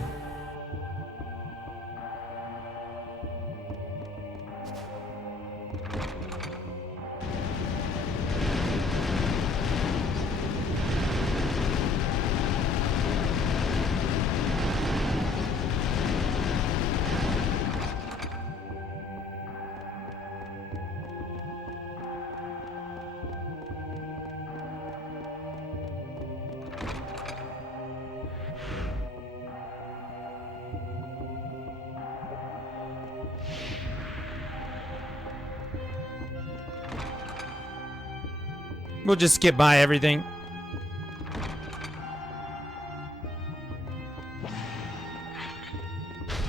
We'll just skip by everything.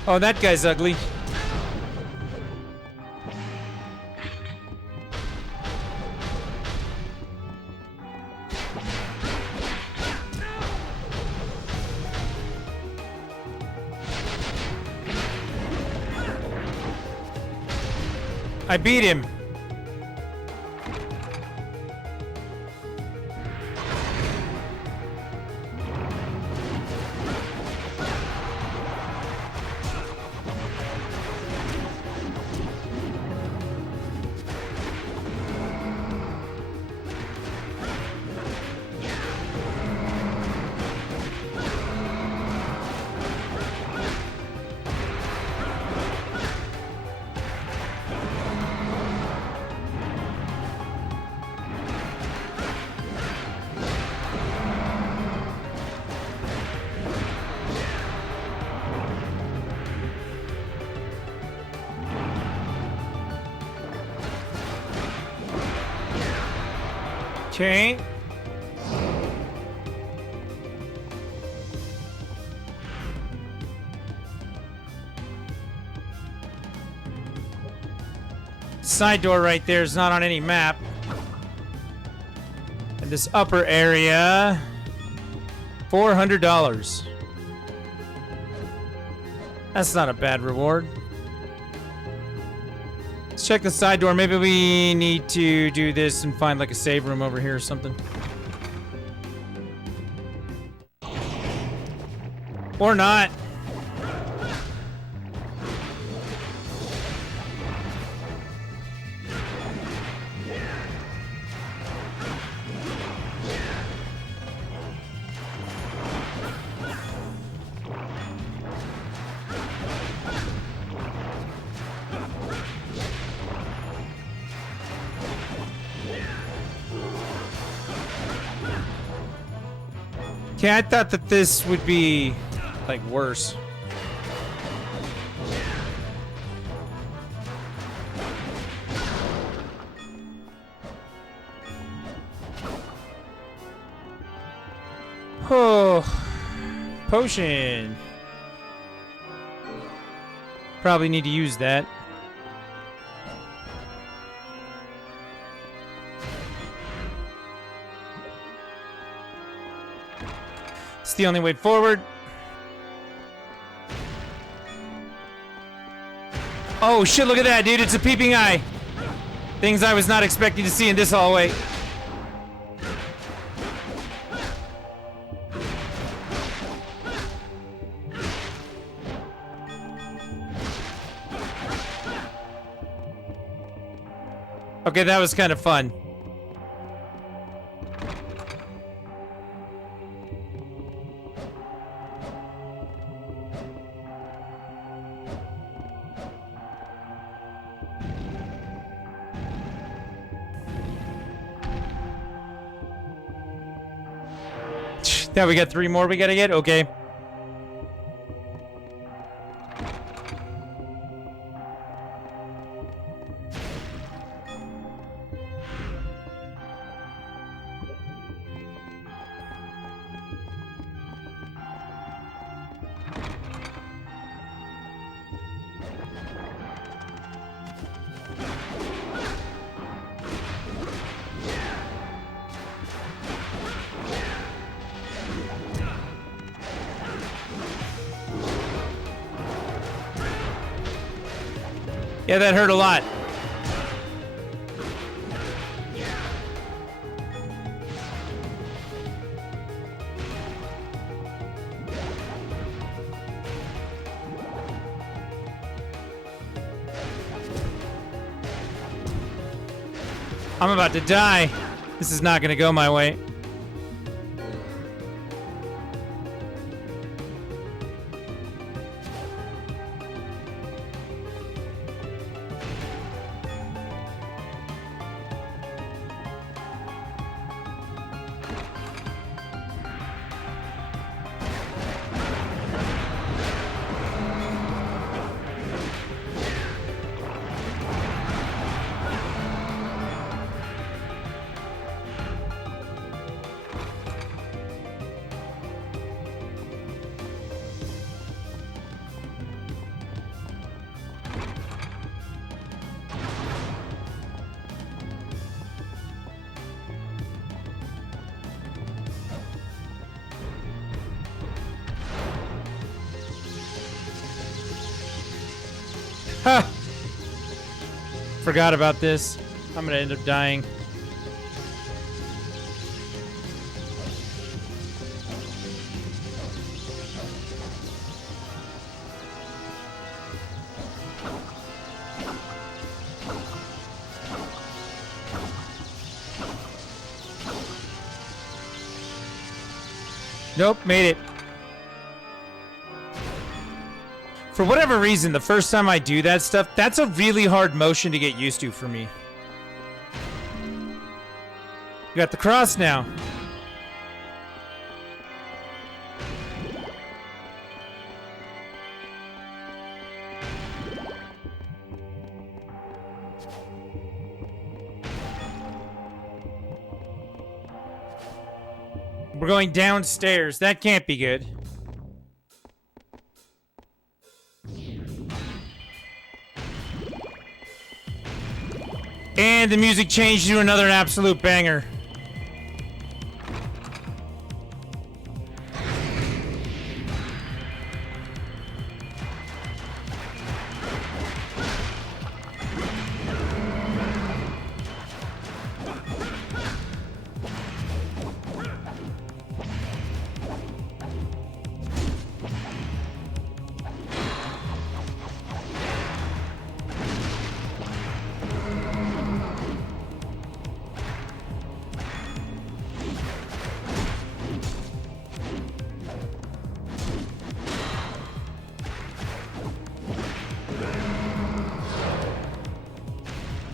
Oh, that guy's ugly. I beat him. Okay. Side door right there is not on any map. And this upper area, $400. That's not a bad reward. Let's check the side door. Maybe we need to do this and find like a save room over here or something. Or not. Okay, I thought that this would be, like, worse. Oh, potion. Probably need to use that. It's the only way forward. Oh shit, look at that, dude. It's a peeping eye. Things I was not expecting to see in this hallway. Okay, that was kind of fun. Now we got 3 more we gotta get? Okay. Yeah, that hurt a lot. I'm about to die. This is not gonna go my way. Ha! Forgot about this. I'm gonna end up dying. Nope, made it. For whatever reason, the first time I do that stuff, that's a really hard motion to get used to for me. You got the cross now. We're going downstairs. That can't be good. And the music changed to another absolute banger.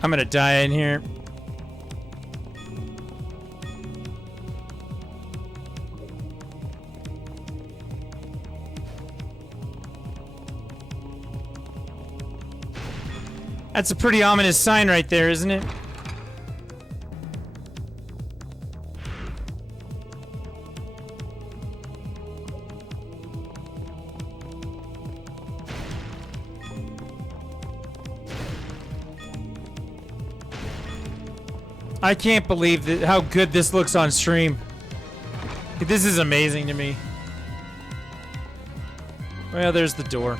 I'm gonna die in here. That's a pretty ominous sign right there, isn't it? I can't believe that how good this looks on stream. This is amazing to me. Well, there's the door.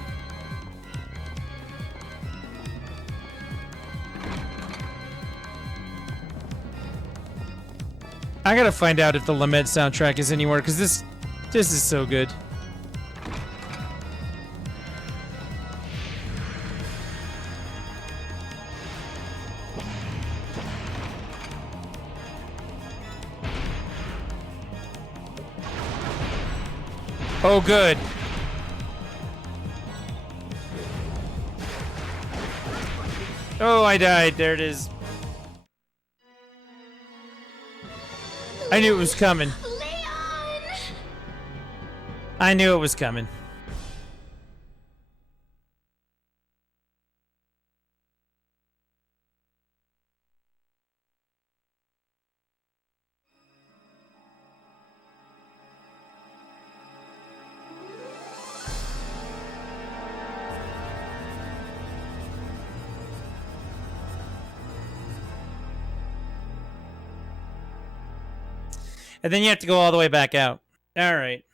I gotta find out if the Lament soundtrack is anywhere, because this is so good. Oh, good. Oh, I died. There it is. I knew it was coming. Leon! I knew it was coming. And then you have to go all the way back out. All right.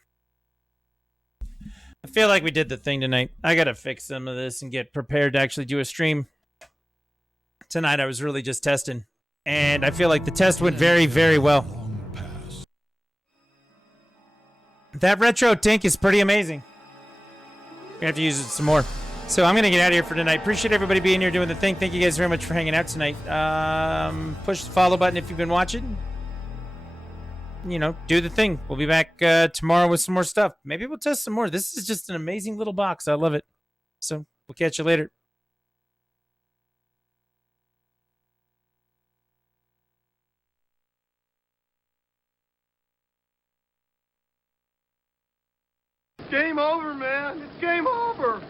I feel like we did the thing tonight. I gotta fix some of this and get prepared to actually do a stream. Tonight I was really just testing. And I feel like the test went very, very well. That RetroTink is pretty amazing. Gonna have to use it some more. So I'm gonna get out of here for tonight. Appreciate everybody being here doing the thing. Thank you guys very much for hanging out tonight. Push the follow button if you've been watching. You know, do the thing. We'll be back tomorrow with some more stuff. Maybe we'll test some more. This is just an amazing little box. I love it. So we'll catch you later. Game over, man. It's game over.